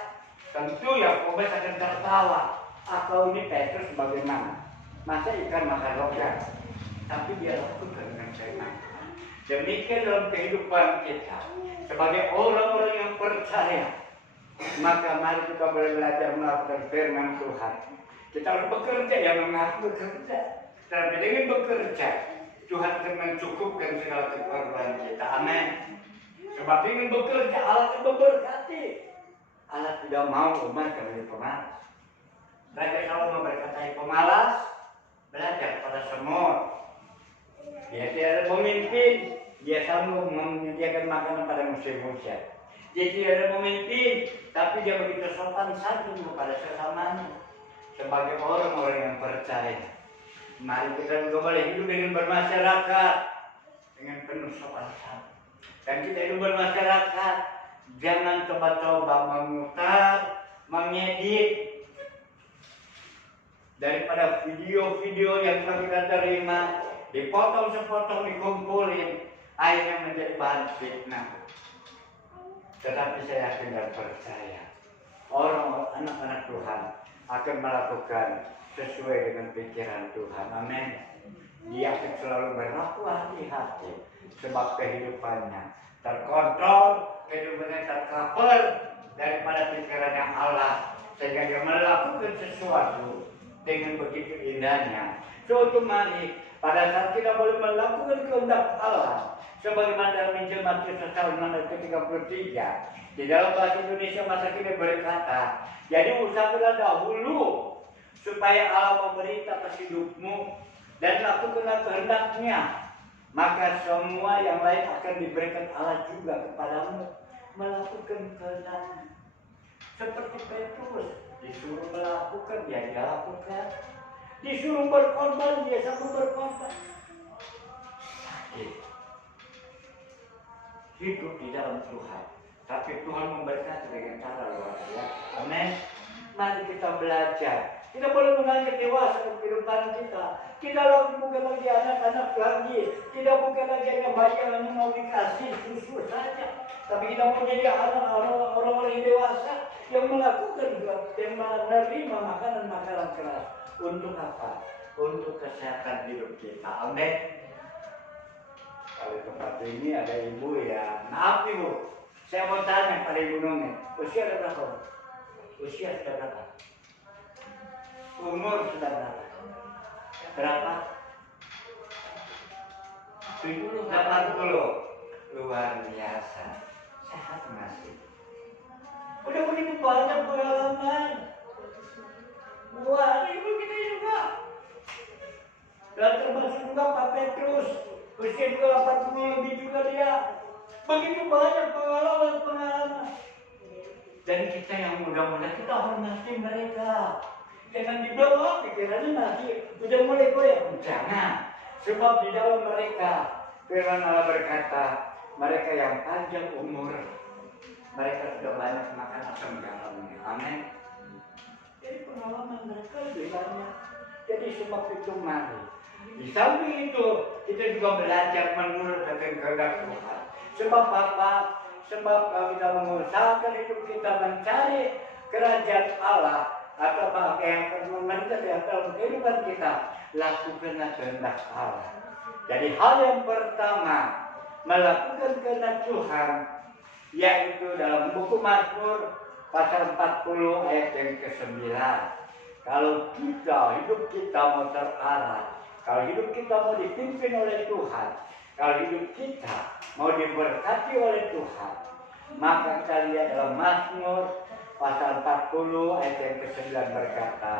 tentu Yakobus akan tertawa. Kau ini Petrus bagaimana? Masa ikan makan logam? Tapi dia lakukan dengan firman. Demikian dalam kehidupan kita sebagai orang-orang yang percaya, maka mari kita belajar melakukan firman Tuhan. Kita harus bekerja, yang mengaku bekerja. Tapi dengan bekerja, Tuhan akan mencukupkan segala keperluan kita. Amin. Sebab dengan bekerja, Allah akan memberkati. Allah tidak mau umat menjadi pemalas. Raja Salomo berkata, pemalas belajar pada semua. Dia tidak memimpin, dia selalu menyediakan makanan pada musim hujan. Dia tidak ada memimpin, tapi dia begitu sopan santun kepada sesamanya. Sebagai orang-orang yang percaya, mari kita juga boleh hidup dengan bermasyarakat dengan penuh sopan santun. Dan kita hidup bermasyarakat, jangan coba-coba memutar, mengedit daripada video-video yang telah kita terima, dipotong sepotong, dikumpulin, akhirnya menjadi bahan fitnah. Tetapi saya yakin dan percaya, orang anak-anak Tuhan akan melakukan sesuai dengan pikiran Tuhan. Amin. Dia akan selalu berlaku hati-hati, sebab kehidupannya terkontrol, kehidupannya tercover daripada pikirannya Allah, sehingga dia melakukan sesuatu dengan begitu indahnya. Suatu mari pada saat kita boleh melakukan kehendak Allah, sebagaimana dalam Injil Matius pasal 6 ke-33, di dalam bahasa Indonesia masa kini berkata, jadi usahakanlah dahulu supaya Allah memberi atas hidupmu dan lakukanlah kehendaknya, maka semua yang lain akan diberikan Allah juga kepadamu. Melakukan kehendaknya. Seperti Petrus, disuruh melakukan, dia lakukan. Disuruh berkorban, dia sanggup berkorban. Sakit. Hidup di dalam Tuhan, tapi Tuhan memberkati dengan cara luar biasa. Amin. Mari kita belajar. Kita boleh mengajar dewasa dalam kehidupan kita. Kita bukan lagi anak-anak lagi. Kita bukan lagi hanya bayi yang mau dikasih susu saja. Tapi kita mau jadi orang-orang yang dewasa yang melakukan, yang menerima makanan-makanan keras. Untuk apa? Untuk kesehatan hidup kita. Amin. Kalau tempat ini ada ibu ya, maaf ibu, saya mau tanya pada ibu Nuni, usia ada berapa? Usia sudah berapa? Umur sudah berapa? Berapa? 80. Luar biasa. Sehat masih. Udah begitu banyak pengalaman. Wah, ibu kita juga. Dan termasuk juga Pak Petrus. Usia juga 80 lebih juga dia. Begitu banyak pengalaman. Dan kita yang muda-muda, kita hormati mereka. Jangan dibawa pikirannya masih udah mulai goyah. Jangan. Sebab di dalam mereka firman Allah berkata, mereka yang panjang umur, mereka sudah banyak makan asam garam. Amin. Jadi pengalaman mereka lebih banyak. Jadi sebab itu mari. Di samping itu kita juga belajar menurut dengan kehendak Tuhan. Sebab apa? Sebab kalau kita mengusahakan hidup kita mencari kerajaan Allah atau apa yang memerintah dalam kehidupan kita, lakukanlah kehendak Allah. Jadi hal yang pertama, melakukan kehendak Tuhan, yaitu dalam buku Mazmur pasal 40 ayat yang ke-9. Kalau hidup kita mau terarah, kalau hidup kita mau dipimpin oleh Tuhan, kalau hidup kita mau diberkati oleh Tuhan, maka kita lihat dalam Mazmur pasal 40 ayat yang ke-9 berkata,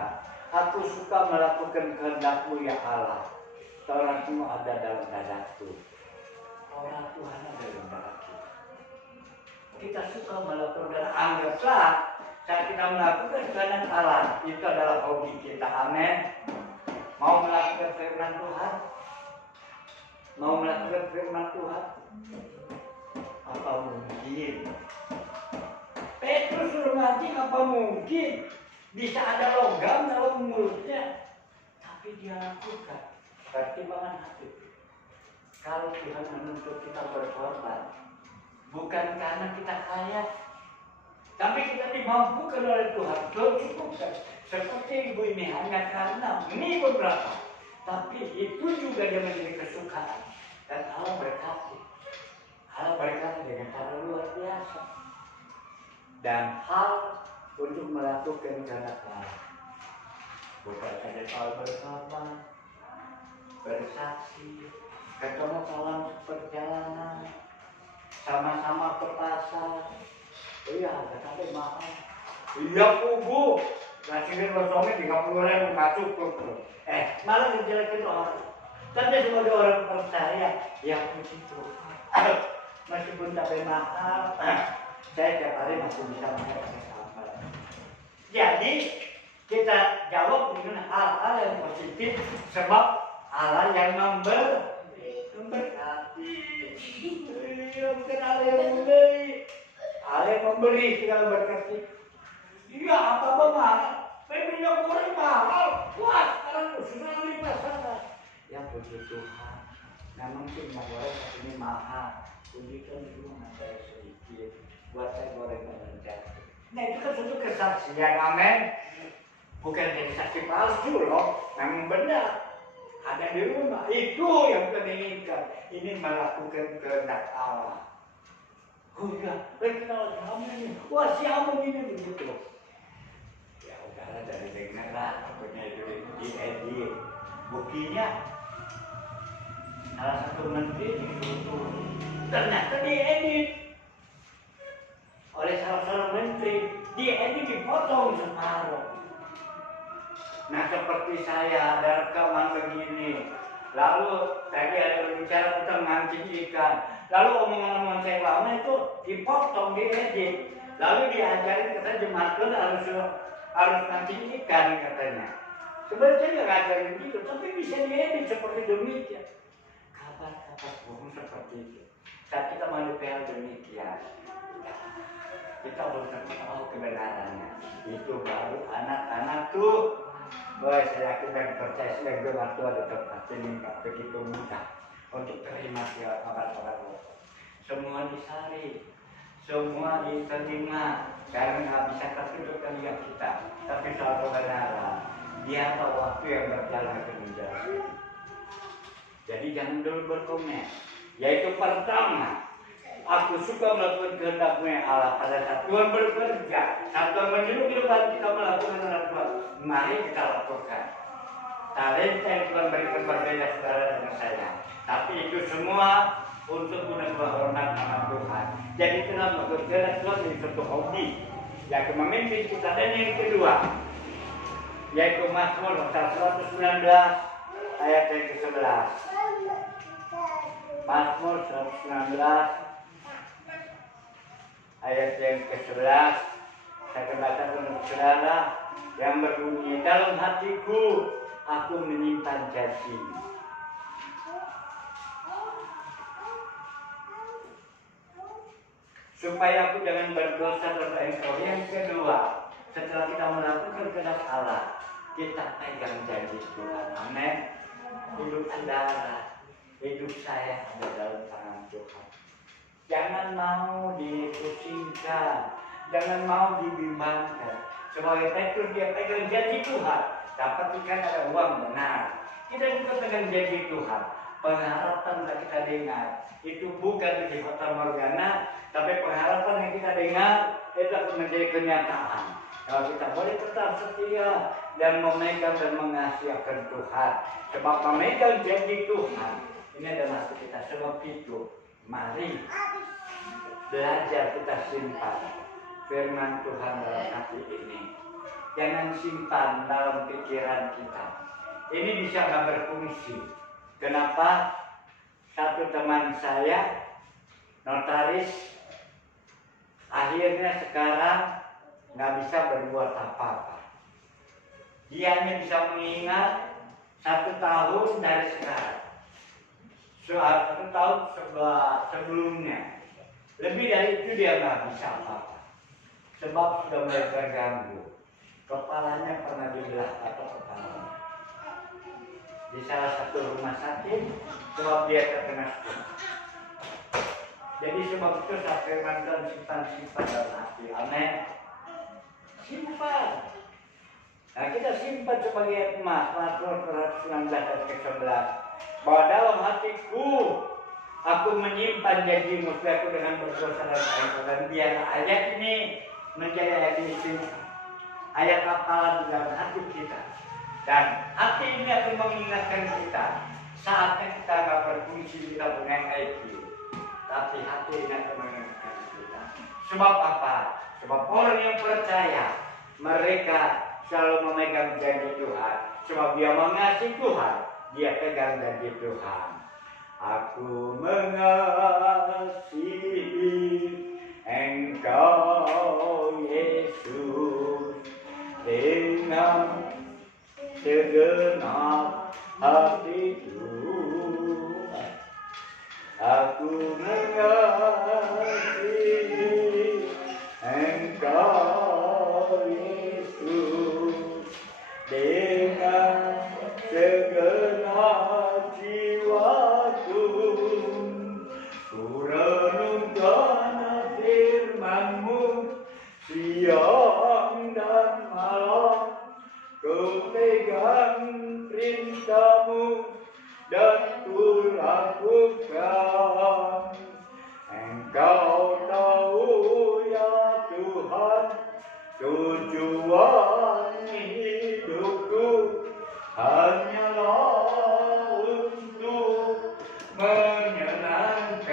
aku suka melakukan kehendak-Mu ya Allah. Taurat-Mu ada dalam dadaku. Taurat Tuhan ada dalam dadaku. Kita suka melakukan, anggaplah saat kita melakukan kehendak Allah, itu adalah hobi kita. Amin. Mau melakukan firman Tuhan? Mau melakukan firman Tuhan? Apa mungkin? Petrus suruh mancing, apa mungkin bisa ada logam dalam mulutnya? Tapi dia lakukan. Pertimbangan hati. Kalau Tuhan menuntut kita berkorban, bukan karena kita kaya, tapi kita dimampukan oleh Tuhan. Cukupkan. Seperti ibu ini hanya karena ini beberapa, tapi itu juga dia menjadi kesukaan. Dan Allah berkati. Allah berkati dengan cara luar biasa. Dan hal untuk melakukan kehendak Allah, bukan saja soal berkorban, bersaksi, ketemu kawan perjalanan, sama-sama ke pasar. Iya, tapi mahal. Iya, Bu. Nasihin losongnya 30.000 nggak cukup. Malah dijelekin orang. Tapi sebagai orang percaya, ya puji Tuhan. Meskipun tapi mahal, saya tiap hari masih bisa makan apa. Jadi kita jawab dengan hal-hal yang positif, sebab Allah yang memberkati. Bukan Allah yang memberi. Allah yang memberi segala berkati. Iya, apa mahal? Minyak goreng mahal. Wah, sekarang sudah 5 sana. Ya puji Tuhan. Memang sih minyak goreng ini mahal. Pujikan di rumah saya sedikit. Buat saya goreng jatuh. Nah itu kan suatu kesaksian, amin. Bukan jadi saksi palsu loh. Memang benar. Ada di rumah. Itu yang kita inginkan. Ini melakukan kehendak Allah. Oh iya, kenal kamu ini. Wah siapa ini begitu. Ya udahlah dari dengar lah. Pokoknya itu diedit. Buktinya salah satu menteri disuruh. Ternyata diedit oleh salah seorang menteri. Diedit dipotong separuh. Nah seperti saya ada rekaman begini. Lalu tadi ada berbicara tentang mancing ikan. Lalu omongan-omongan saya lama itu dipotong, diedit. Lalu diajarin kata jemaat harus mancing ikan katanya. Sebenarnya saya nggak ngajarin gitu, tapi bisa diedit seperti demikian. Kabar-kabar bohong seperti itu. Saat kita menyebar demikian, kita harus tahu kebenarannya. Itu baru anak-anak tuh. Wah, saya yakin dan percaya saya dengar Tuhan ada tempat ini nggak begitu mudah untuk terima kabar-kabar bohong. Semua disalib, semua diterima, karena nggak bisa tertutup telinga kita. Tapi soal kebenaran, dia tahu waktu yang berjalan akan menjadi. Jadi jangan dulu berkomen. Yaitu pertama, aku suka melakukan kehendak-Mu ya Allah. Pada saat Tuhan bekerja, saat Tuhan menyuruh kehidupan kita melakukan kehendak Tuhan, mari kita lakukan. Talenta yang Tuhan berikan berbeda saudara dengan saya. Tapi itu semua untuk guna hormat nama Tuhan. Jadi kenapa kehendak Tuhan menjadi satu hobi yang memimpin kita. Dan yang kedua, yaitu Mazmur pasal 119 ayat yang ke-11. Mazmur 119 ayat yang ke-11. Saya katakan untuk saudara, yang berbunyi, dalam hatiku aku menyimpan janji-Mu. Supaya aku jangan berdosa terhadap Engkau. Yang kedua, setelah kita melakukan kehendak Allah, kita pegang janji Tuhan. Amin. Hidup saudara, hidup saya ada dalam tangan Tuhan. Jangan mau dipusingkan, jangan mau dibimbangkan. Sebagai Petrus dia pegang janji Tuhan, dapat ikan ada uang benar. Kita juga pegang janji Tuhan. Pengharapan yang kita dengar itu bukan di fata morgana, tapi pengharapan yang kita dengar itu akan menjadi kenyataan. Kalau kita boleh tetap setia dan memegang dan mengasihi akan Tuhan, sebab memegang janji Tuhan ini adalah hati kita. Sebab itu, mari belajar kita simpan firman Tuhan dalam hati ini. Jangan simpan dalam pikiran kita. Ini bisa nggak berfungsi. Kenapa? Satu teman saya, notaris, akhirnya sekarang nggak bisa berbuat apa-apa. Dia hanya bisa mengingat 1 tahun dari sekarang. 1 tahun sebelumnya. Lebih dari itu dia nggak bisa apa-apa. Sebab sudah mulai terganggu. Kepalanya pernah dibelah atau kepalanya. Di salah satu rumah sakit, sebab dia terkena stroke. Jadi sebab itu saya firmankan simpan dalam hati. Amin. Simpan. Nah, kita simpan sebagai emas. Mazmur 119 ayat ke-11. Bahwa dalam hatiku aku menyimpan janji-Mu supaya aku dengan berdosa dan Engkau. Dan biarlah ayat ini menjadi ayat ini simpan. Ayat hafalan di dalam hati kita. Dan hati ini akan mengingatkan kita saatnya kita akan berfungsi kita dengan IQ. Tapi hati ini akan mengingatkan kita. Sebab apa? Sebab orang yang percaya mereka selalu memegang janji Tuhan. Sebab dia mengasihi Tuhan, dia pegang janji Tuhan. Aku mengasihi Engkau Yesus dengan segenap hatiku. Aku mengasihi Engkau Yesus dengan segenap jiwaku. Ku renungkan firman-Mu siang dan malam. Ku pegang perintah-Mu dan ku lakukan. Engkau tahu ya Tuhan tujuan hidupku hanyalah untuk menyenangkan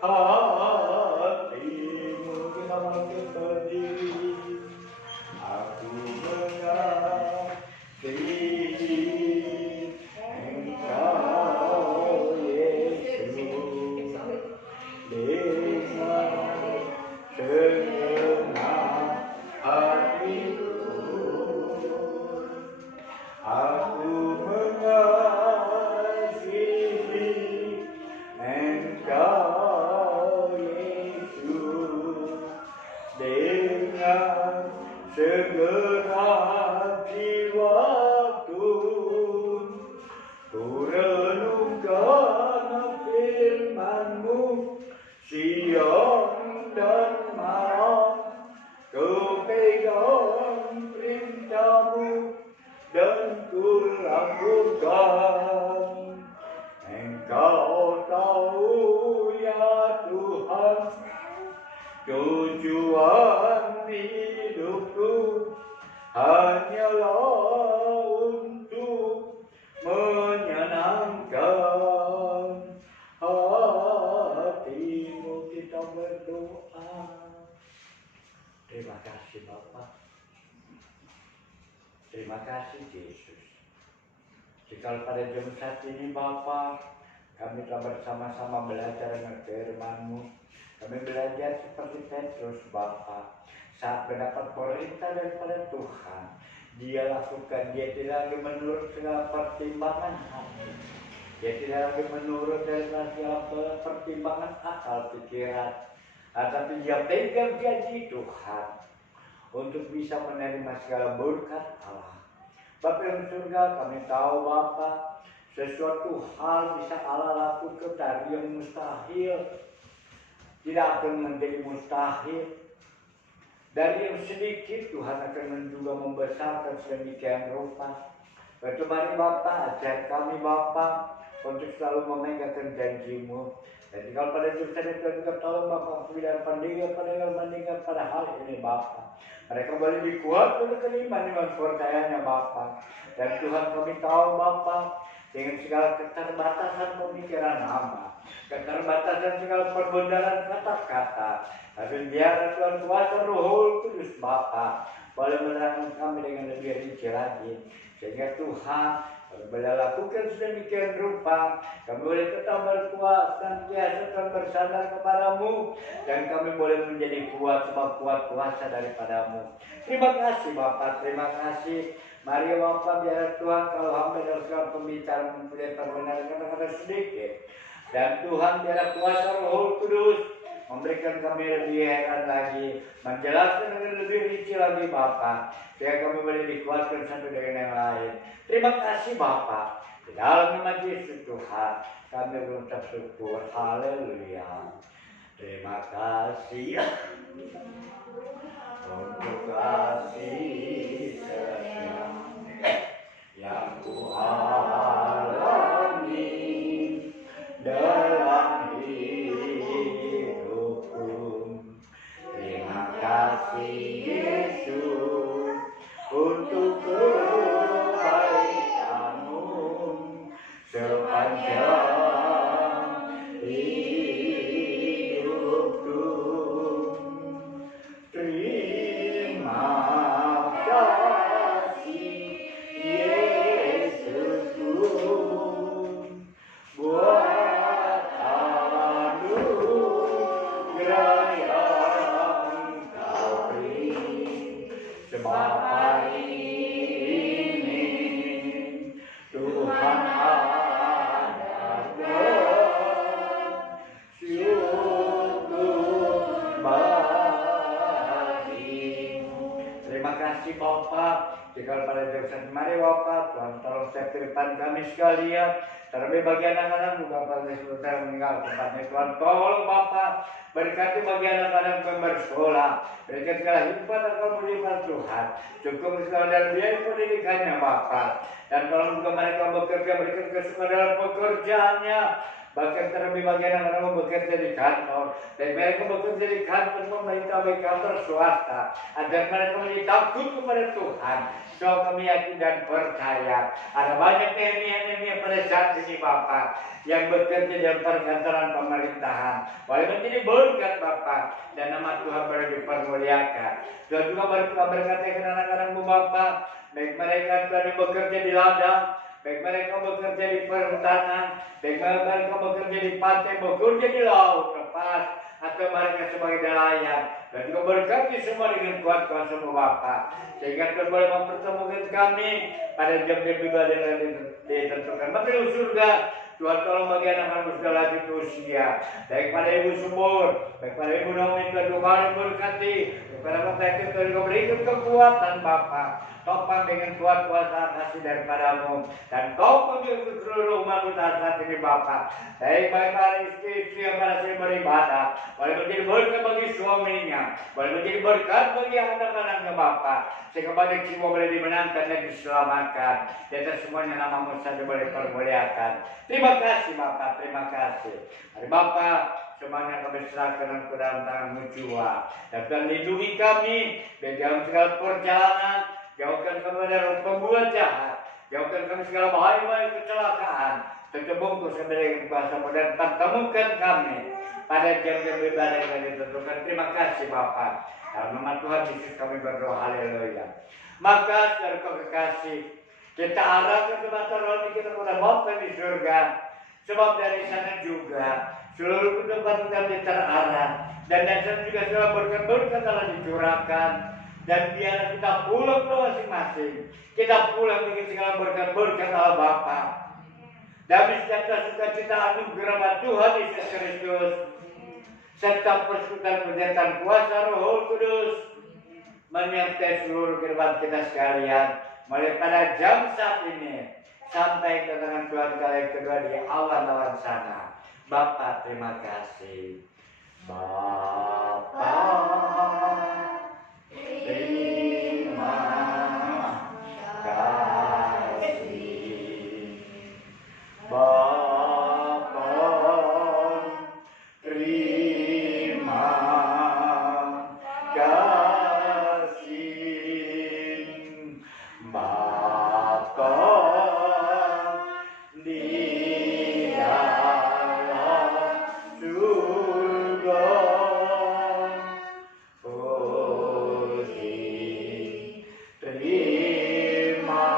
hati-Mu. Kita makin berdiri. Aku mengasihi Engkau Yesus dengan segenap hatiku. Aku mengasihi Engkau Yesus dengan segenap jiwaku. Ku renungkan firman-Mu siang dan malam. Ku pegang perintah-Mu dan ku lakukan. Engkau tahu ya Tuhan tujuan hidupku hanyalah untuk menyenangkan hati-Mu. Kita berdoa. Terima kasih Bapa. Terima kasih Yesus. Jika pada jam saat ini Bapa, kami telah bersama-sama belajar dengan firman-Mu. Kami belajar seperti Petrus Bapa. saat mendapat perintah daripada Tuhan, dia lakukan. Dia tidak lagi menurut segala pertimbangan hati. Dia tidak lagi menurut dari segala pertimbangan akal pikiran. Tapi dia pegang janji Tuhan untuk bisa menerima segala berkat Allah. Bapa yang surga, kami tahu Bapa, sesuatu hal bisa Allah lakukan dari yang mustahil tidak akan menjadi mustahil. Dari yang sedikit Tuhan akan juga membesarkan sedemikian rupa. Mari Bapa, ajar kami Bapa untuk selalu memegangkan janji-Mu. Dan kalau pada jurusan itu juga tolong Bapa, pilihan pendengar pada hal ini Bapa. Mereka boleh dikuat oleh keimanan dengan percayanya Bapa. Dan Tuhan kami tahu Bapa, dengan segala keterbatasan pemikiran hamba, keterbatasan segala perbendaharaan kata-kata, tapi biar Tuhan kuasa Roh Kudus Bapa boleh menerangkan kami dengan lebih rinci lagi, sehingga Tuhan boleh lakukan sedemikian rupa, kami boleh tetap berkuat senantiasa Tuhan bersandar kepadamu, dan kami boleh menjadi kuat sebab kuat kuasa daripadamu. Terima kasih Bapa, terima kasih. Mari Bapa, biar Tuhan kalau hamba dalam segala pembicaraan mempunyai perbenaran kata-kata sedikit, dan Tuhan biar kuasa Roh Kudus memberikan kami lebih heran lagi, menjelaskan dengan lebih rinci lagi Bapa, sehingga kami boleh dikuatkan satu dengan yang lain. Terima kasih Bapa, di dalam nama Yesus Tuhan kami mengucap syukur. Haleluya. Terima kasih untuk kasih sayang yang Ku alami dalam hidupku. Terima kasih Yesus untuk kebaikan-Mu sepanjang hidupku. Terima kasih Yesusku buat anugerah yang Kau beri. Sebab hari ini Tuhan ada bersyukur bagimu. Terima kasih Bapa. Jika pada jurusan mari Bapa, Tuhan tolong setiap depan kami sekalian, terlebih bagi anak-anak juga pada sebentar meninggal tempatnya. Tuhan tolong Bapa, berkati bagi anak-anak yang bersekolah, berikan segala hikmat dan kemuliaan Tuhan, cukup segala dan biaya pendidikannya Bapa, dan tolong juga mereka bekerja, berikan kesukaan dalam pekerjaannya. Bahkan terlebih bagi anak-anak bekerja di kantor, dan mereka bekerja di kantor pemerintah, baik kantor swasta, agar mereka menjadi takut kepada Tuhan. So kami yakin dan percaya ada banyak nehemia pada saat ini Bapak yang bekerja di perkantoran pemerintahan, boleh menjadi berkat Bapak, dan nama Tuhan boleh dipermuliakan. Tuhan juga berkatakan anak-anakmu Bapak, baik mereka Tuhan bekerja di ladang, baik mereka bekerja di perhutanan, baik mereka bekerja di pantai, bekerja di laut lepas, atau mereka sebagai nelayan, dan juga berkati semua dengan kuat kuasa-Mu Bapa, sehingga Tuhan boleh mempertemukan kami pada jam-jam ibadah yang ditentukan. Menteri surga, Tuhan tolong bagi anak-anak sudah lanjut usia, baik pada ibu subur, baik pada ibu Naomi, Tuhan juga berkati, kepada Bapak itu Tuhan juga berikan kekuatan Bapa, topang dengan kuat kuasa kasih daripada-Mu, dan Kau menjadi seluruh umat saat ini Bapa, baik para istri-istri yang berhasil beribadah, boleh menjadi berkat bagi suaminya, boleh menjadi berkat bagi anak-anaknya Bapa, sehingga banyak jiwa boleh dimenangkan dan diselamatkan. Di atas semuanya nama-Mu saja boleh permuliakan. Terima kasih Bapa, terima kasih. Hari Bapa, semuanya kami serahkan ke dalam tangan-Mu jua, dan Tuhan lindungi kami dari dalam segala perjalanan, jauhkan kami dari roh pembuat jahat, jauhkan kami segala bahaya kecelakaan, tercebungkus kami dengan kuasa-Mu, dan pertemukan kami pada jam-jam ibadah yang ditentukan. Terima kasih Bapa. Dalam nama Tuhan Yesus kami berdoa. Haleluya. Maka saudara kekasih, kita arahkan kemata rohani kita kepada Bapa di surga, Sebab dari sana juga seluruh kehidupan kami terarah. Dan dari sana juga segala berkat-berkat telah dicurahkan. Dan biarlah kita pulang ke masing-masing. Kita pulang dengan segala berkat-berkat Allah Bapa. Damai sejahtera sukacita anugerah Tuhan Yesus Kristus. Serta persekutuan penyertaan kuasa Roh Kudus menyertai seluruh kehidupan kita sekalian mulai pada jam saat ini sampai kedatangan Tuhan kali kedua di awan-awan sana. Bapa, terima kasih. Bapa, terima kasih. Bapa, terima kasih. Bapa di dalam surga, puji terima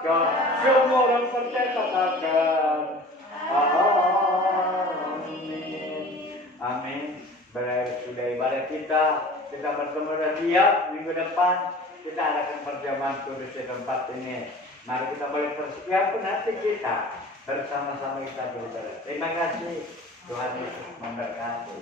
kasih. Semua orang percaya katakan amin. Amin. Sudah ibadah kita bertemu dan dia minggu depan kita adakan perjamuan kudus di tempat ini. Mari kita boleh persiapkan hati kita bersama-sama kita beribadah. Terima kasih. Tuhan Yesus memberkati.